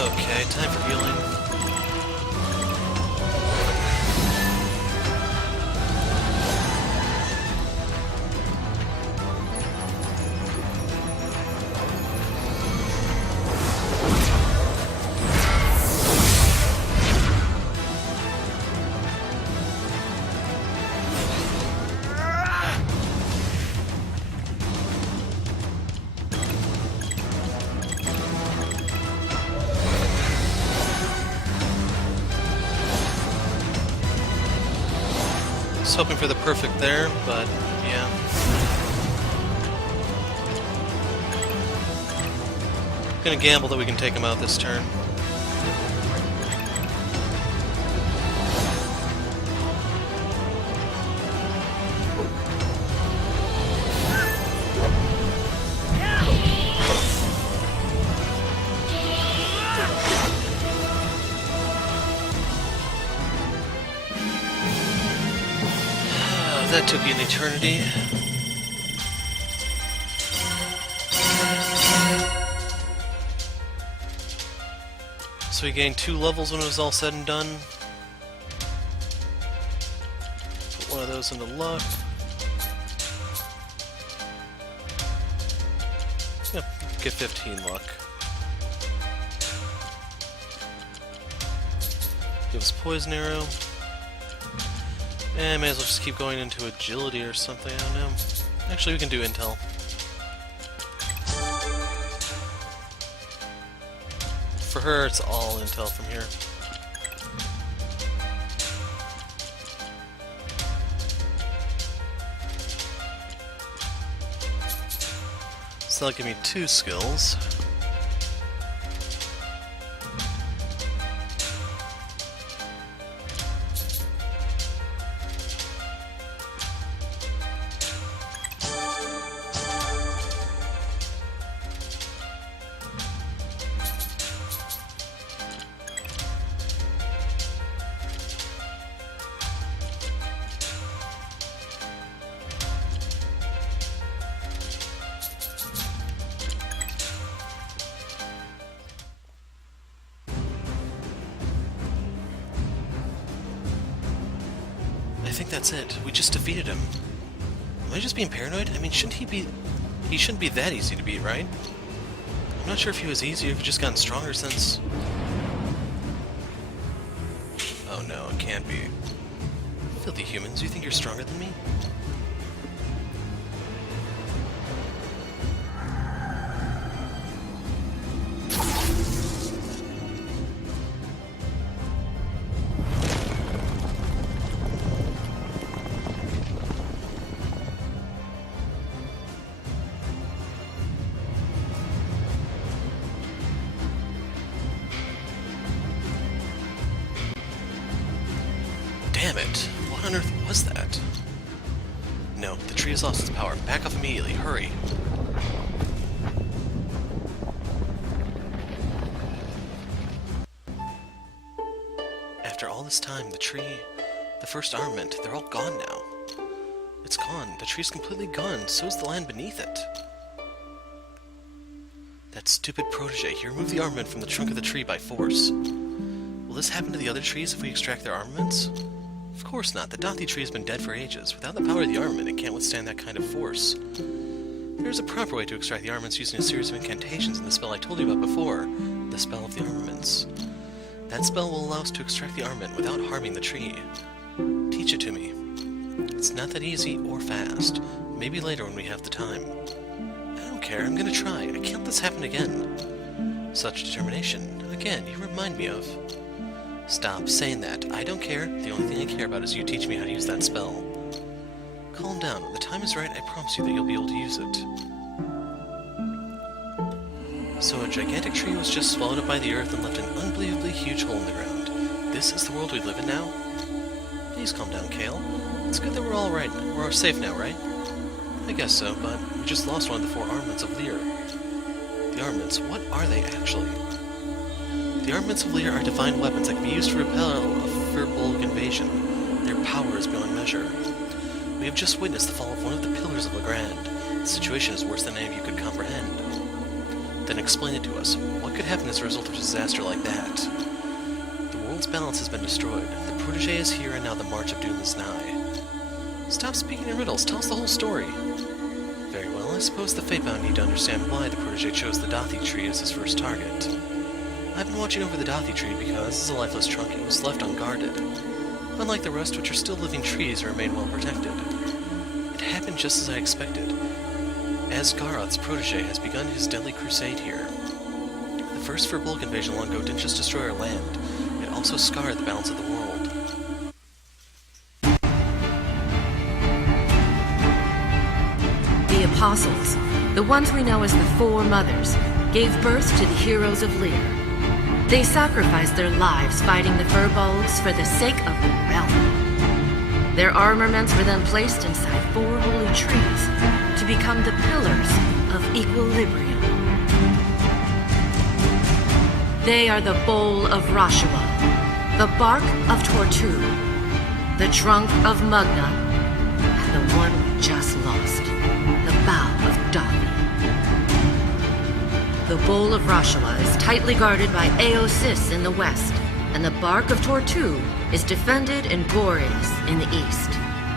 Okay, time for healing. Was hoping for the perfect there, but yeah. Gonna gamble that we can take him out this turn. That took you an eternity. So we gained 2 levels when it was all said and done. Put one of those into luck. Yep, get 15 luck. Give us poison arrow. Eh, may as well just keep going into agility or something, I don't know. Actually, we can do intel. For her, it's all intel from here. So that'll give me 2 skills. I think that's it. We just defeated him. Am I just being paranoid? I mean, he shouldn't be that easy to beat, right? I'm not sure if he was easy or if he's just gotten stronger since... Oh no, it can't be. Filthy humans, you think you're stronger than me? Damn it! What on earth was that? No, the tree has lost its power. Back off immediately. Hurry. After all this time, the tree, the first armament, they're all gone now. It's gone. The tree's completely gone. So is the land beneath it. That stupid protege. He removed the armament from the trunk of the tree by force. Will this happen to the other trees if we extract their armaments? Of course not. The Dathi tree has been dead for ages. Without the power of the armament, it can't withstand that kind of force. There's a proper way to extract the armaments using a series of incantations in the spell I told you about before. The spell of the armaments. That spell will allow us to extract the armament without harming the tree. Teach it to me. It's not that easy or fast. Maybe later when we have the time. I don't care. I'm gonna try. I can't let this happen again. Such determination. Again, you remind me of... Stop saying that. I don't care. The only thing I care about is you teach me how to use that spell. Calm down. When the time is right, I promise you that you'll be able to use it. So a gigantic tree was just swallowed up by the earth and left an unbelievably huge hole in the ground. This is the world we live in now? Please calm down, Kale. It's good that we're all right. We're safe now, right? I guess so, but we just lost one of the 4 armaments of Lear. The armaments, what are they actually? The armaments of Lear are divine weapons that can be used to repel a Firbolg invasion. Their power is beyond measure. We have just witnessed the fall of one of the pillars of Legrand. The situation is worse than any of you could comprehend. Then explain it to us. What could happen as a result of a disaster like that? The world's balance has been destroyed. The protege is here, and now the march of doom is nigh. Stop speaking in riddles. Tell us the whole story. Very well. I suppose the Fatebound need to understand why the protege chose the Dathi tree as his first target. I've been watching over the Dathi tree because, as a lifeless trunk, it was left unguarded. Unlike the rest, which are still living trees, remain well protected. It happened just as I expected. Asgaroth's protege has begun his deadly crusade here. The first Firbolg invasion long ago didn't just destroy our land, it also scarred the balance of the world. The Apostles, the ones we know as the Four Mothers, gave birth to the heroes of Lear. They sacrificed their lives fighting the Firbolgs for the sake of the realm. Their armaments were then placed inside 4 holy trees to become the pillars of equilibrium. They are the bowl of Rashua, the bark of Tortu, the trunk of Mugna, and the one we just lost, the bough of Dathi. The bowl of Rashua is tightly guarded by Aosis in the west, and the bark of Tortu is defended in Boreas in the east.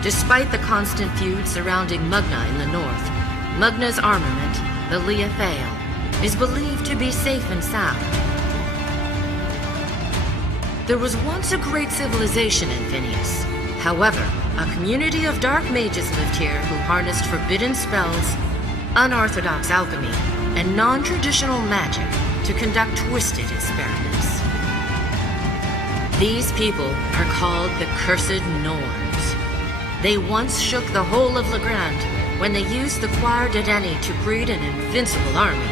Despite the constant feud surrounding Mugna in the north, Mugna's armament, the Leathael, is believed to be safe and sound. There was once a great civilization in Finias. However, a community of dark mages lived here who harnessed forbidden spells, unorthodox alchemy, and non-traditional magic to conduct twisted experiments. These people are called the Cursed Norns. They once shook the whole of Legrand when they used the Choir de Denny to breed an invincible army.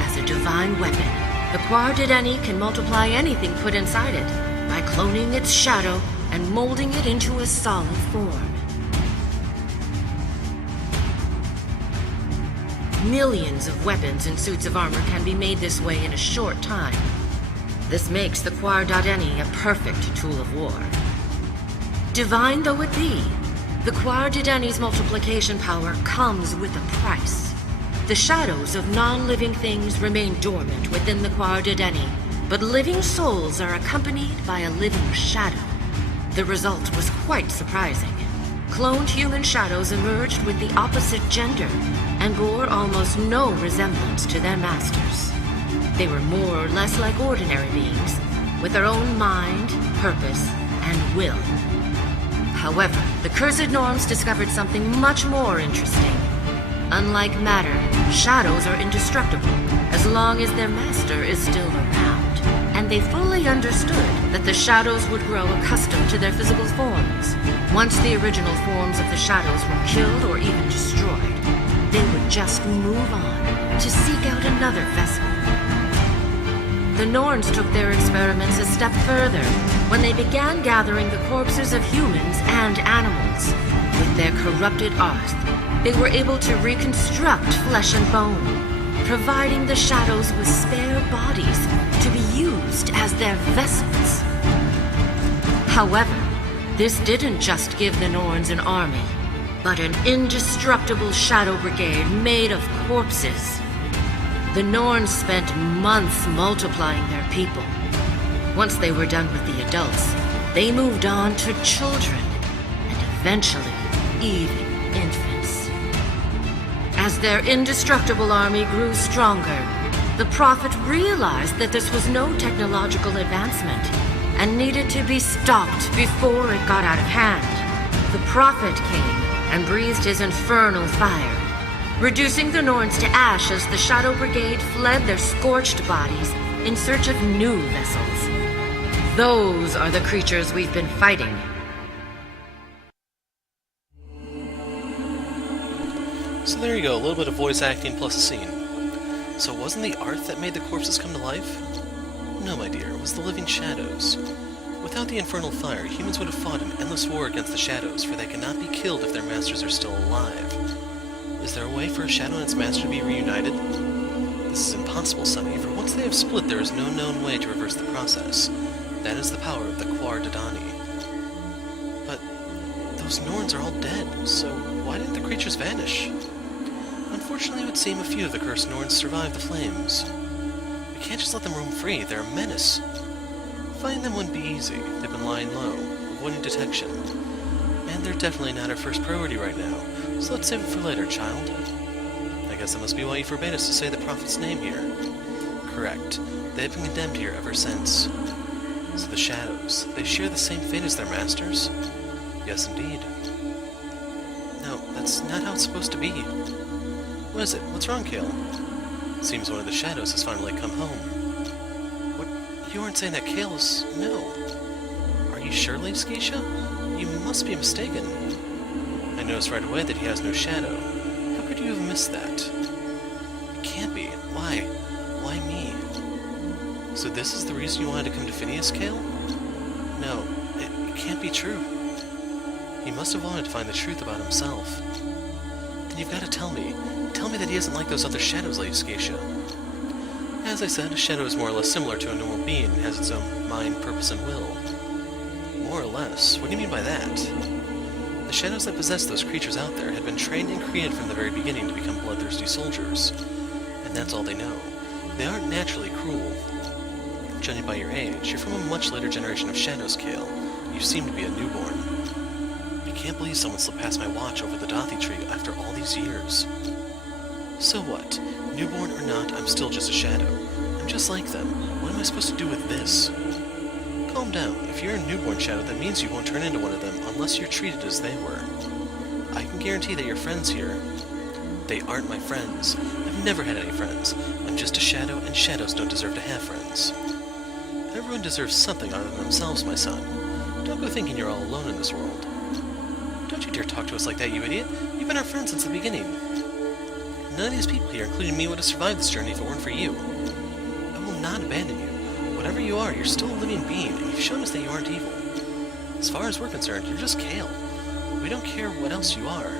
As a divine weapon, the Choir de Denny can multiply anything put inside it by cloning its shadow and molding it into a solid form. Millions of weapons and suits of armor can be made this way in a short time. This makes the Choir de Denny a perfect tool of war. Divine though it be, the Choir de Denny's multiplication power comes with a price. The shadows of non-living things remain dormant within the Choir de Denny, but living souls are accompanied by a living shadow. The result was quite surprising. Cloned human shadows emerged with the opposite gender and bore almost no resemblance to their masters. They were more or less like ordinary beings, with their own mind, purpose, and will. However, the Cursed Norns discovered something much more interesting. Unlike matter, shadows are indestructible as long as their master is still around, and they fully understood that the shadows would grow accustomed to their physical forms. Once the original forms of the shadows were killed or even destroyed, they would just move on to seek out another vessel. The Norns took their experiments a step further when they began gathering the corpses of humans and animals. With their corrupted art, they were able to reconstruct flesh and bone, providing the shadows with spare bodies to be used as their vessels. However, this didn't just give the Norns an army, but an indestructible shadow brigade made of corpses. The Norns spent months multiplying their people. Once they were done with the adults, they moved on to children, and eventually even infants. As their indestructible army grew stronger, the Prophet realized that this was no technological advancement and needed to be stopped before it got out of hand. The Prophet came and breathed his infernal fire, reducing the Norns to ash as the Shadow Brigade fled their scorched bodies in search of new vessels. Those are the creatures we've been fighting. So there you go, a little bit of voice acting plus a scene. So it wasn't the art that made the corpses come to life? No, my dear, it was the living shadows. Without the infernal fire, humans would have fought an endless war against the shadows, for they cannot be killed if their masters are still alive. Is there a way for a shadow and its master to be reunited? This is impossible, Sonny, for once they have split, there is no known way to reverse the process. That is the power of the Quar Dodani. But those Norns are all dead, so why didn't the creatures vanish? Unfortunately, it would seem a few of the cursed Norns survived the flames. We can't just let them roam free, they're a menace. Finding them wouldn't be easy. They've been lying low, avoiding detection. And they're definitely not our first priority right now, so let's save it for later, child. I guess that must be why you forbade us to say the Prophet's name here. Correct. They have been condemned here ever since. So the Shadows, they share the same fate as their masters? Yes, indeed. No, that's not how it's supposed to be. What is it? What's wrong, Kale? Seems one of the Shadows has finally come home. What? You aren't saying that Kale is... No. Are you sure, Lady Skeisha? You must be mistaken. I noticed right away that he has no shadow. How could you have missed that? It can't be. Why? Why me? So this is the reason you wanted to come to Finias, Kale? No, it can't be true. He must have wanted to find the truth about himself. Then you've got to tell me. Tell me that he isn't like those other shadows, Lady Skeisha. As I said, a shadow is more or less similar to a normal being and has its own mind, purpose, and will. More or less? What do you mean by that? The shadows that possess those creatures out there had been trained and created from the very beginning to become bloodthirsty soldiers. And that's all they know. They aren't naturally cruel. Judging by your age, you're from a much later generation of shadows, Kale. You seem to be a newborn. I can't believe someone slipped past my watch over the Dothi tree after all these years. So what? Newborn or not, I'm still just a shadow. I'm just like them. What am I supposed to do with this? Calm down. If you're a newborn shadow, that means you won't turn into one of them unless you're treated as they were. I can guarantee that your friends here... They aren't my friends. I've never had any friends. I'm just a shadow, and shadows don't deserve to have friends. Everyone deserves something other than themselves, my son. Don't go thinking you're all alone in this world. Don't you dare talk to us like that, you idiot. You've been our friend since the beginning. None of these people here, including me, would have survived this journey if it weren't for you. I will not abandon you. Whatever you are, you're still a living being, and you've shown us that you aren't evil. As far as we're concerned, you're just Kale. We don't care what else you are.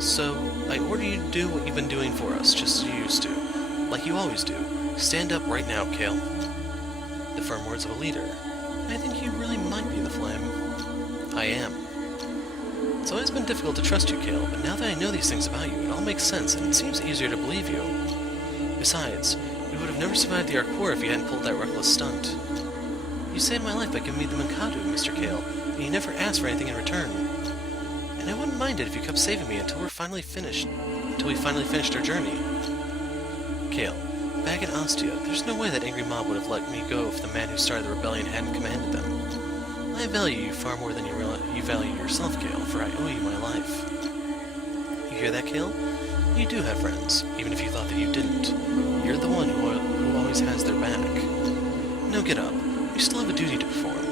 So, I order you to do what you've been doing for us, just as you used to. Like you always do. Stand up right now, Kale. The firm words of a leader. I think you really might be the flame. I am. It's always been difficult to trust you, Kale, but now that I know these things about you, it all makes sense, and it seems easier to believe you. Besides, we would have never survived the Arcor if you hadn't pulled that reckless stunt. You saved my life by giving me the Mikado, Mr. Kale, and you never asked for anything in return. And I wouldn't mind it if you kept saving me until we finally finished our journey. Kale, back in Ostia, there's no way that angry mob would have let me go if the man who started the rebellion hadn't commanded them. I value you far more than you value yourself, Kale, for I owe you my life. You hear that, Kale? You do have friends, even if you thought that you didn't. You're the one who always has their back. Now get up. You still have a duty to perform.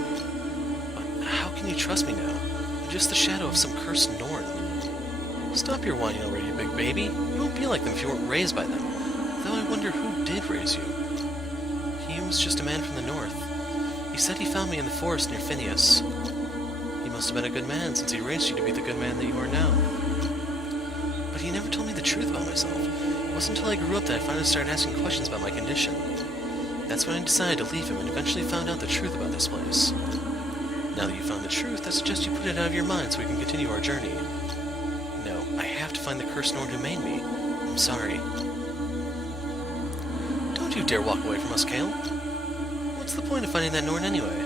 But how can you trust me now? I'm just the shadow of some cursed Norn. Stop your whining already, you big baby. You won't be like them if you weren't raised by them. Though I wonder who did raise you. He was just a man from the north. He said he found me in the forest near Finias. He must have been a good man since he raised you to be the good man that you are now. But he never told me the truth about myself. It wasn't until I grew up that I finally started asking questions about my condition. That's when I decided to leave him and eventually found out the truth about this place. Now that you found the truth, I suggest you put it out of your mind so we can continue our journey. No, I have to find the cursed Norn who made me. I'm sorry. Don't you dare walk away from us, Kale. What's the point of finding that Norn anyway?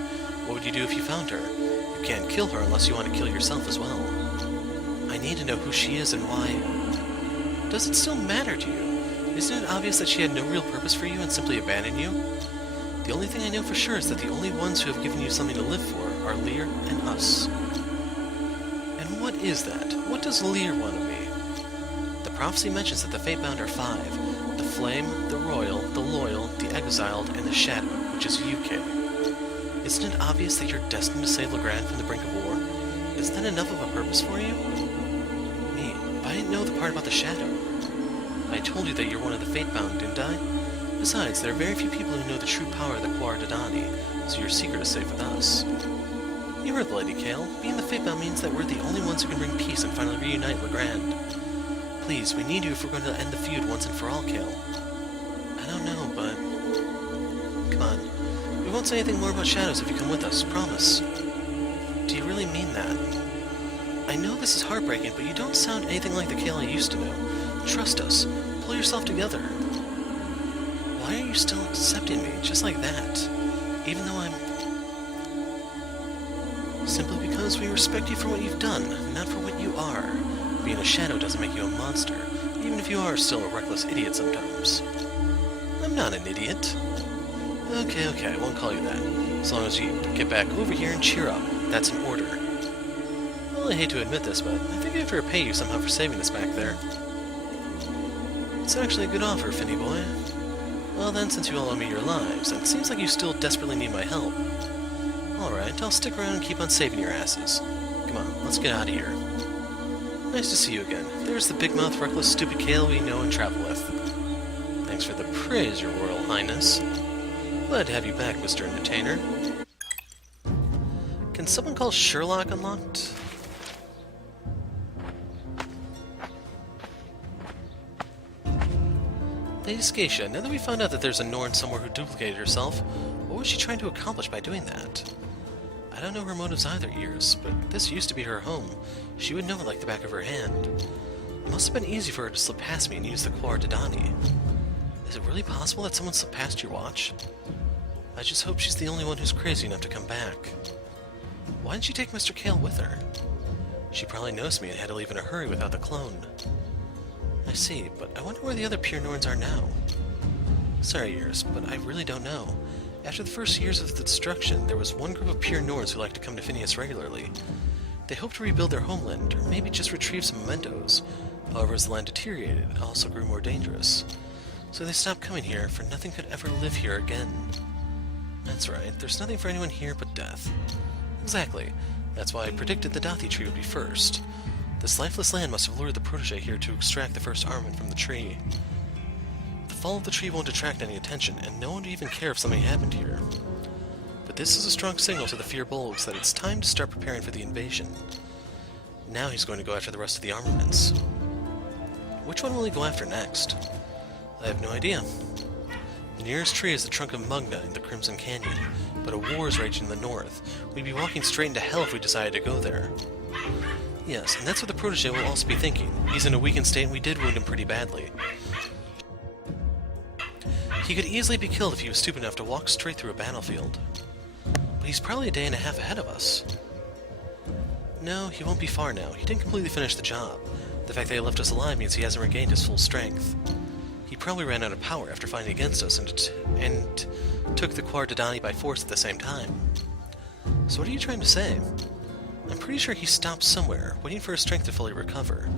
What would you do if you found her? You can't kill her unless you want to kill yourself as well. I need to know who she is and why. Does it still matter to you? Isn't it obvious that she had no real purpose for you and simply abandoned you? The only thing I know for sure is that the only ones who have given you something to live for are Lear and us. And what is that? What does Lear want of me? The prophecy mentions that the Fatebound are 5. The Flame, the Royal, the Loyal, the Exiled, and the Shadow, which is you, Kale. Isn't it obvious that you're destined to save Legrand from the brink of war? Isn't that enough of a purpose for you? Me, but I didn't know the part about the Shadow. I told you that you're one of the Fatebound, didn't I? Besides, there are very few people who know the true power of the Quar Dodani, so your secret is safe with us. You heard the lady, Kale. Being the Fatebound means that we're the only ones who can bring peace and finally reunite Legrand. Please, we need you if we're going to end the feud once and for all, Kale. I don't know, but... Come on. We won't say anything more about shadows if you come with us, promise. Do you really mean that? I know this is heartbreaking, but you don't sound anything like the Kale I used to know. Trust us. Pull yourself together. Why are you still accepting me, just like that? Even though I'm... Simply because we respect you for what you've done, not for what you are. Being a shadow doesn't make you a monster, even if you are still a reckless idiot sometimes. I'm not an idiot. Okay, I won't call you that. As long as you get back over here and cheer up. That's an order. Well, I hate to admit this, but I think I have to repay you somehow for saving us back there. It's actually a good offer, Finny boy. Well then, since you all owe me your lives, and it seems like you still desperately need my help. Alright, I'll stick around and keep on saving your asses. Come on, let's get out of here. Nice to see you again. There's the big-mouth, reckless, stupid Kale we know and travel with. Thanks for the praise, your Royal Highness. Glad to have you back, Mr. Entertainer. Can someone call Sherlock unlocked? Lady Scatia, now that we found out that there's a Norn somewhere who duplicated herself, what was she trying to accomplish by doing that? I don't know her motives either, Ears, but this used to be her home. She would know it like the back of her hand. It must have been easy for her to slip past me and use the Quar Dodani. Is it really possible that someone slipped past your watch? I just hope she's the only one who's crazy enough to come back. Why didn't she take Mr. Kale with her? She probably noticed me and had to leave in a hurry without the clone. I see, but I wonder where the other pure Norns are now. Sorry, Ears, but I really don't know. After the first years of the destruction, there was one group of pure Norns who liked to come to Finias regularly. They hoped to rebuild their homeland, or maybe just retrieve some mementos. However, as the land deteriorated, it also grew more dangerous. So they stopped coming here, for nothing could ever live here again. That's right, there's nothing for anyone here but death. Exactly. That's why I predicted the Dathi tree would be first. This lifeless land must have lured the protege here to extract the first armament from the tree. The fall of the tree won't attract any attention, and no one would even care if something happened here. But this is a strong signal to the Fear Bulbs that it's time to start preparing for the invasion. Now he's going to go after the rest of the armaments. Which one will he go after next? I have no idea. The nearest tree is the trunk of Mugna in the Crimson Canyon, but a war is raging in the north. We'd be walking straight into hell if we decided to go there. Yes, and that's what the protege will also be thinking. He's in a weakened state and we did wound him pretty badly. He could easily be killed if he was stupid enough to walk straight through a battlefield. But he's probably a day and a half ahead of us. No, he won't be far now. He didn't completely finish the job. The fact that he left us alive means he hasn't regained his full strength. He probably ran out of power after fighting against us and took the Quar Dodani by force at the same time. So what are you trying to say? I'm pretty sure he stopped somewhere, waiting for his strength to fully recover.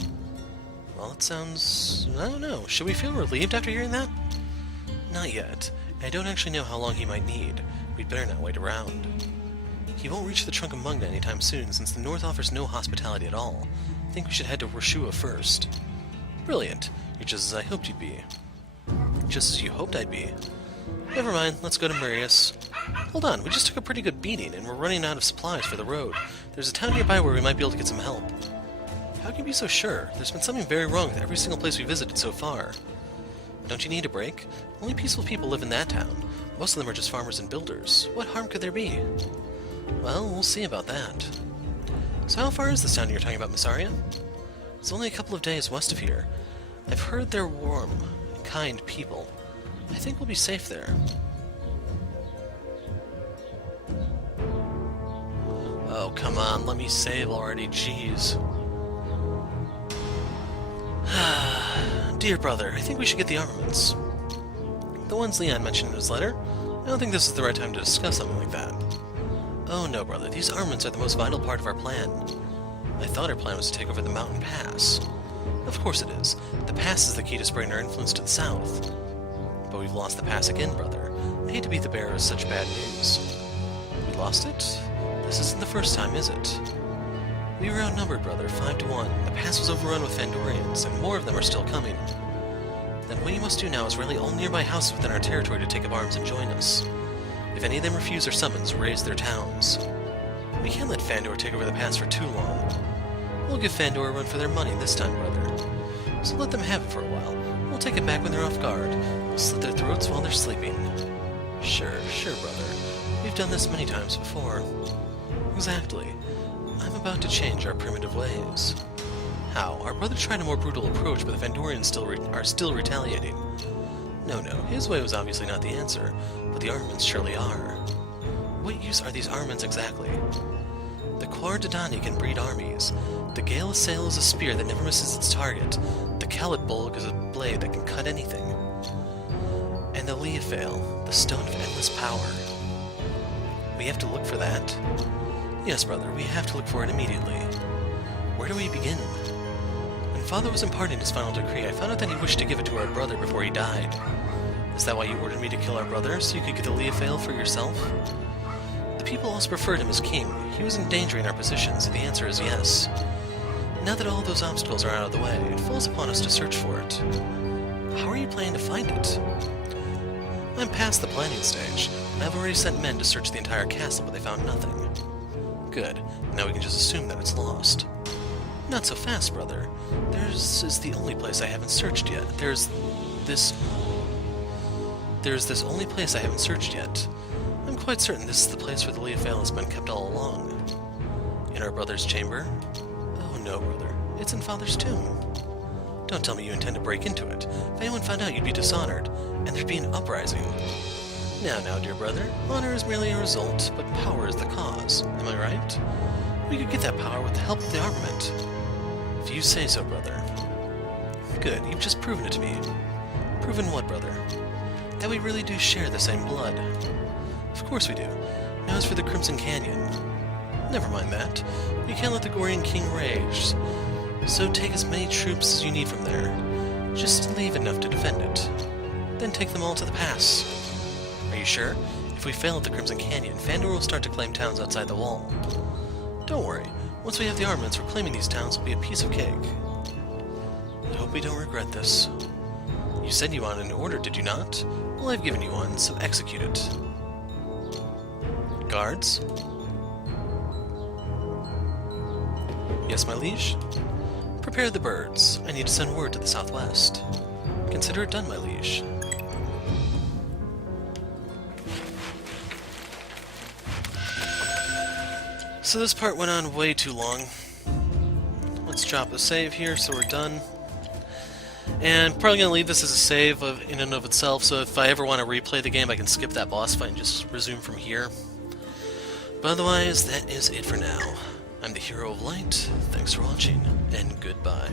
Well, it sounds... I don't know. Should we feel relieved after hearing that? Not yet. I don't actually know how long he might need. We'd better not wait around. He won't reach the trunk of Mugna anytime soon, since the North offers no hospitality at all. I think we should head to Rashua first. Brilliant. You're just as I hoped you'd be. Just as you hoped I'd be. Never mind, let's go to Marius. Hold on, we just took a pretty good beating, and we're running out of supplies for the road. There's a town nearby where we might be able to get some help. How can you be so sure? There's been something very wrong with every single place we visited so far. Don't you need a break? Only peaceful people live in that town. Most of them are just farmers and builders. What harm could there be? Well, we'll see about that. So how far is this town you're talking about, Missaria? It's only a couple of days west of here. I've heard they're warm, kind people. I think we'll be safe there. Oh, come on, let me save already, jeez. Dear brother, I think we should get the armaments. The ones Leon mentioned in his letter? I don't think this is the right time to discuss something like that. Oh no, brother, these armaments are the most vital part of our plan. I thought our plan was to take over the mountain pass. Of course it is. The pass is the key to spreading our influence to the south. But we've lost the pass again, brother. I hate to be the bearer of such bad news. We lost it? This isn't the first time, is it? We were outnumbered, brother, 5 to 1. The pass was overrun with Fandorians, and more of them are still coming. Then what you must do now is rally all nearby houses within our territory to take up arms and join us. If any of them refuse our summons, raise their towns. We can't let Fandor take over the pass for too long. We'll give Fandor a run for their money this time, brother. So let them have it for a while. We'll take it back when they're off guard. We'll slit their throats while they're sleeping. Sure, brother. We've done this many times before. Exactly. I'm about to change our primitive ways. How? Our brother tried a more brutal approach, but the Fandorians are still retaliating. No, his way was obviously not the answer, but the armaments surely are. What use are these armaments exactly? The Quar Dodani can breed armies. The Gale Assail is a spear that never misses its target. The Kalit Bulg is a blade that can cut anything. And the Leofail, the Stone of Endless Power. We have to look for that? Yes, brother, we have to look for it immediately. Where do we begin? When Father was imparting his final decree, I found out that he wished to give it to our brother before he died. Is that why you ordered me to kill our brother, so you could get the Leofail for yourself? The people also preferred him as king. He was endangering our position, so the answer is yes. Now that all those obstacles are out of the way, it falls upon us to search for it. How are you planning to find it? I'm past the planning stage. I've already sent men to search the entire castle, but they found nothing. Good. Now we can just assume that it's lost. Not so fast, brother. Theirs is the only place I haven't searched yet. There's this only place I haven't searched yet. I'm quite certain this is the place where the Leofail has been kept all along. In our brother's chamber? Oh no, brother. It's in Father's tomb. Don't tell me you intend to break into it. If anyone found out, you'd be dishonored, and there'd be an uprising. Now, dear brother, honor is merely a result, but power is the cause. Am I right? We could get that power with the help of the armament. If you say so, brother. Good, you've just proven it to me. Proven what, brother? That we really do share the same blood. Of course we do. Now as for the Crimson Canyon. Never mind that. We can't let the Gorian King rage. So take as many troops as you need from there. Just leave enough to defend it. Then take them all to the pass. Are you sure? If we fail at the Crimson Canyon, Fandor will start to claim towns outside the wall. Don't worry. Once we have the armaments, reclaiming these towns will be a piece of cake. I hope we don't regret this. You said you wanted an order, did you not? Well, I've given you one, so execute it. Guards? Yes, my liege? Prepare the birds. I need to send word to the southwest. Consider it done, my liege. So this part went on way too long. Let's drop a save here so we're done. And probably going to leave this as a save in and of itself, so if I ever want to replay the game I can skip that boss fight and just resume from here. But otherwise, that is it for now. I'm the Hero of Light, thanks for watching, and goodbye.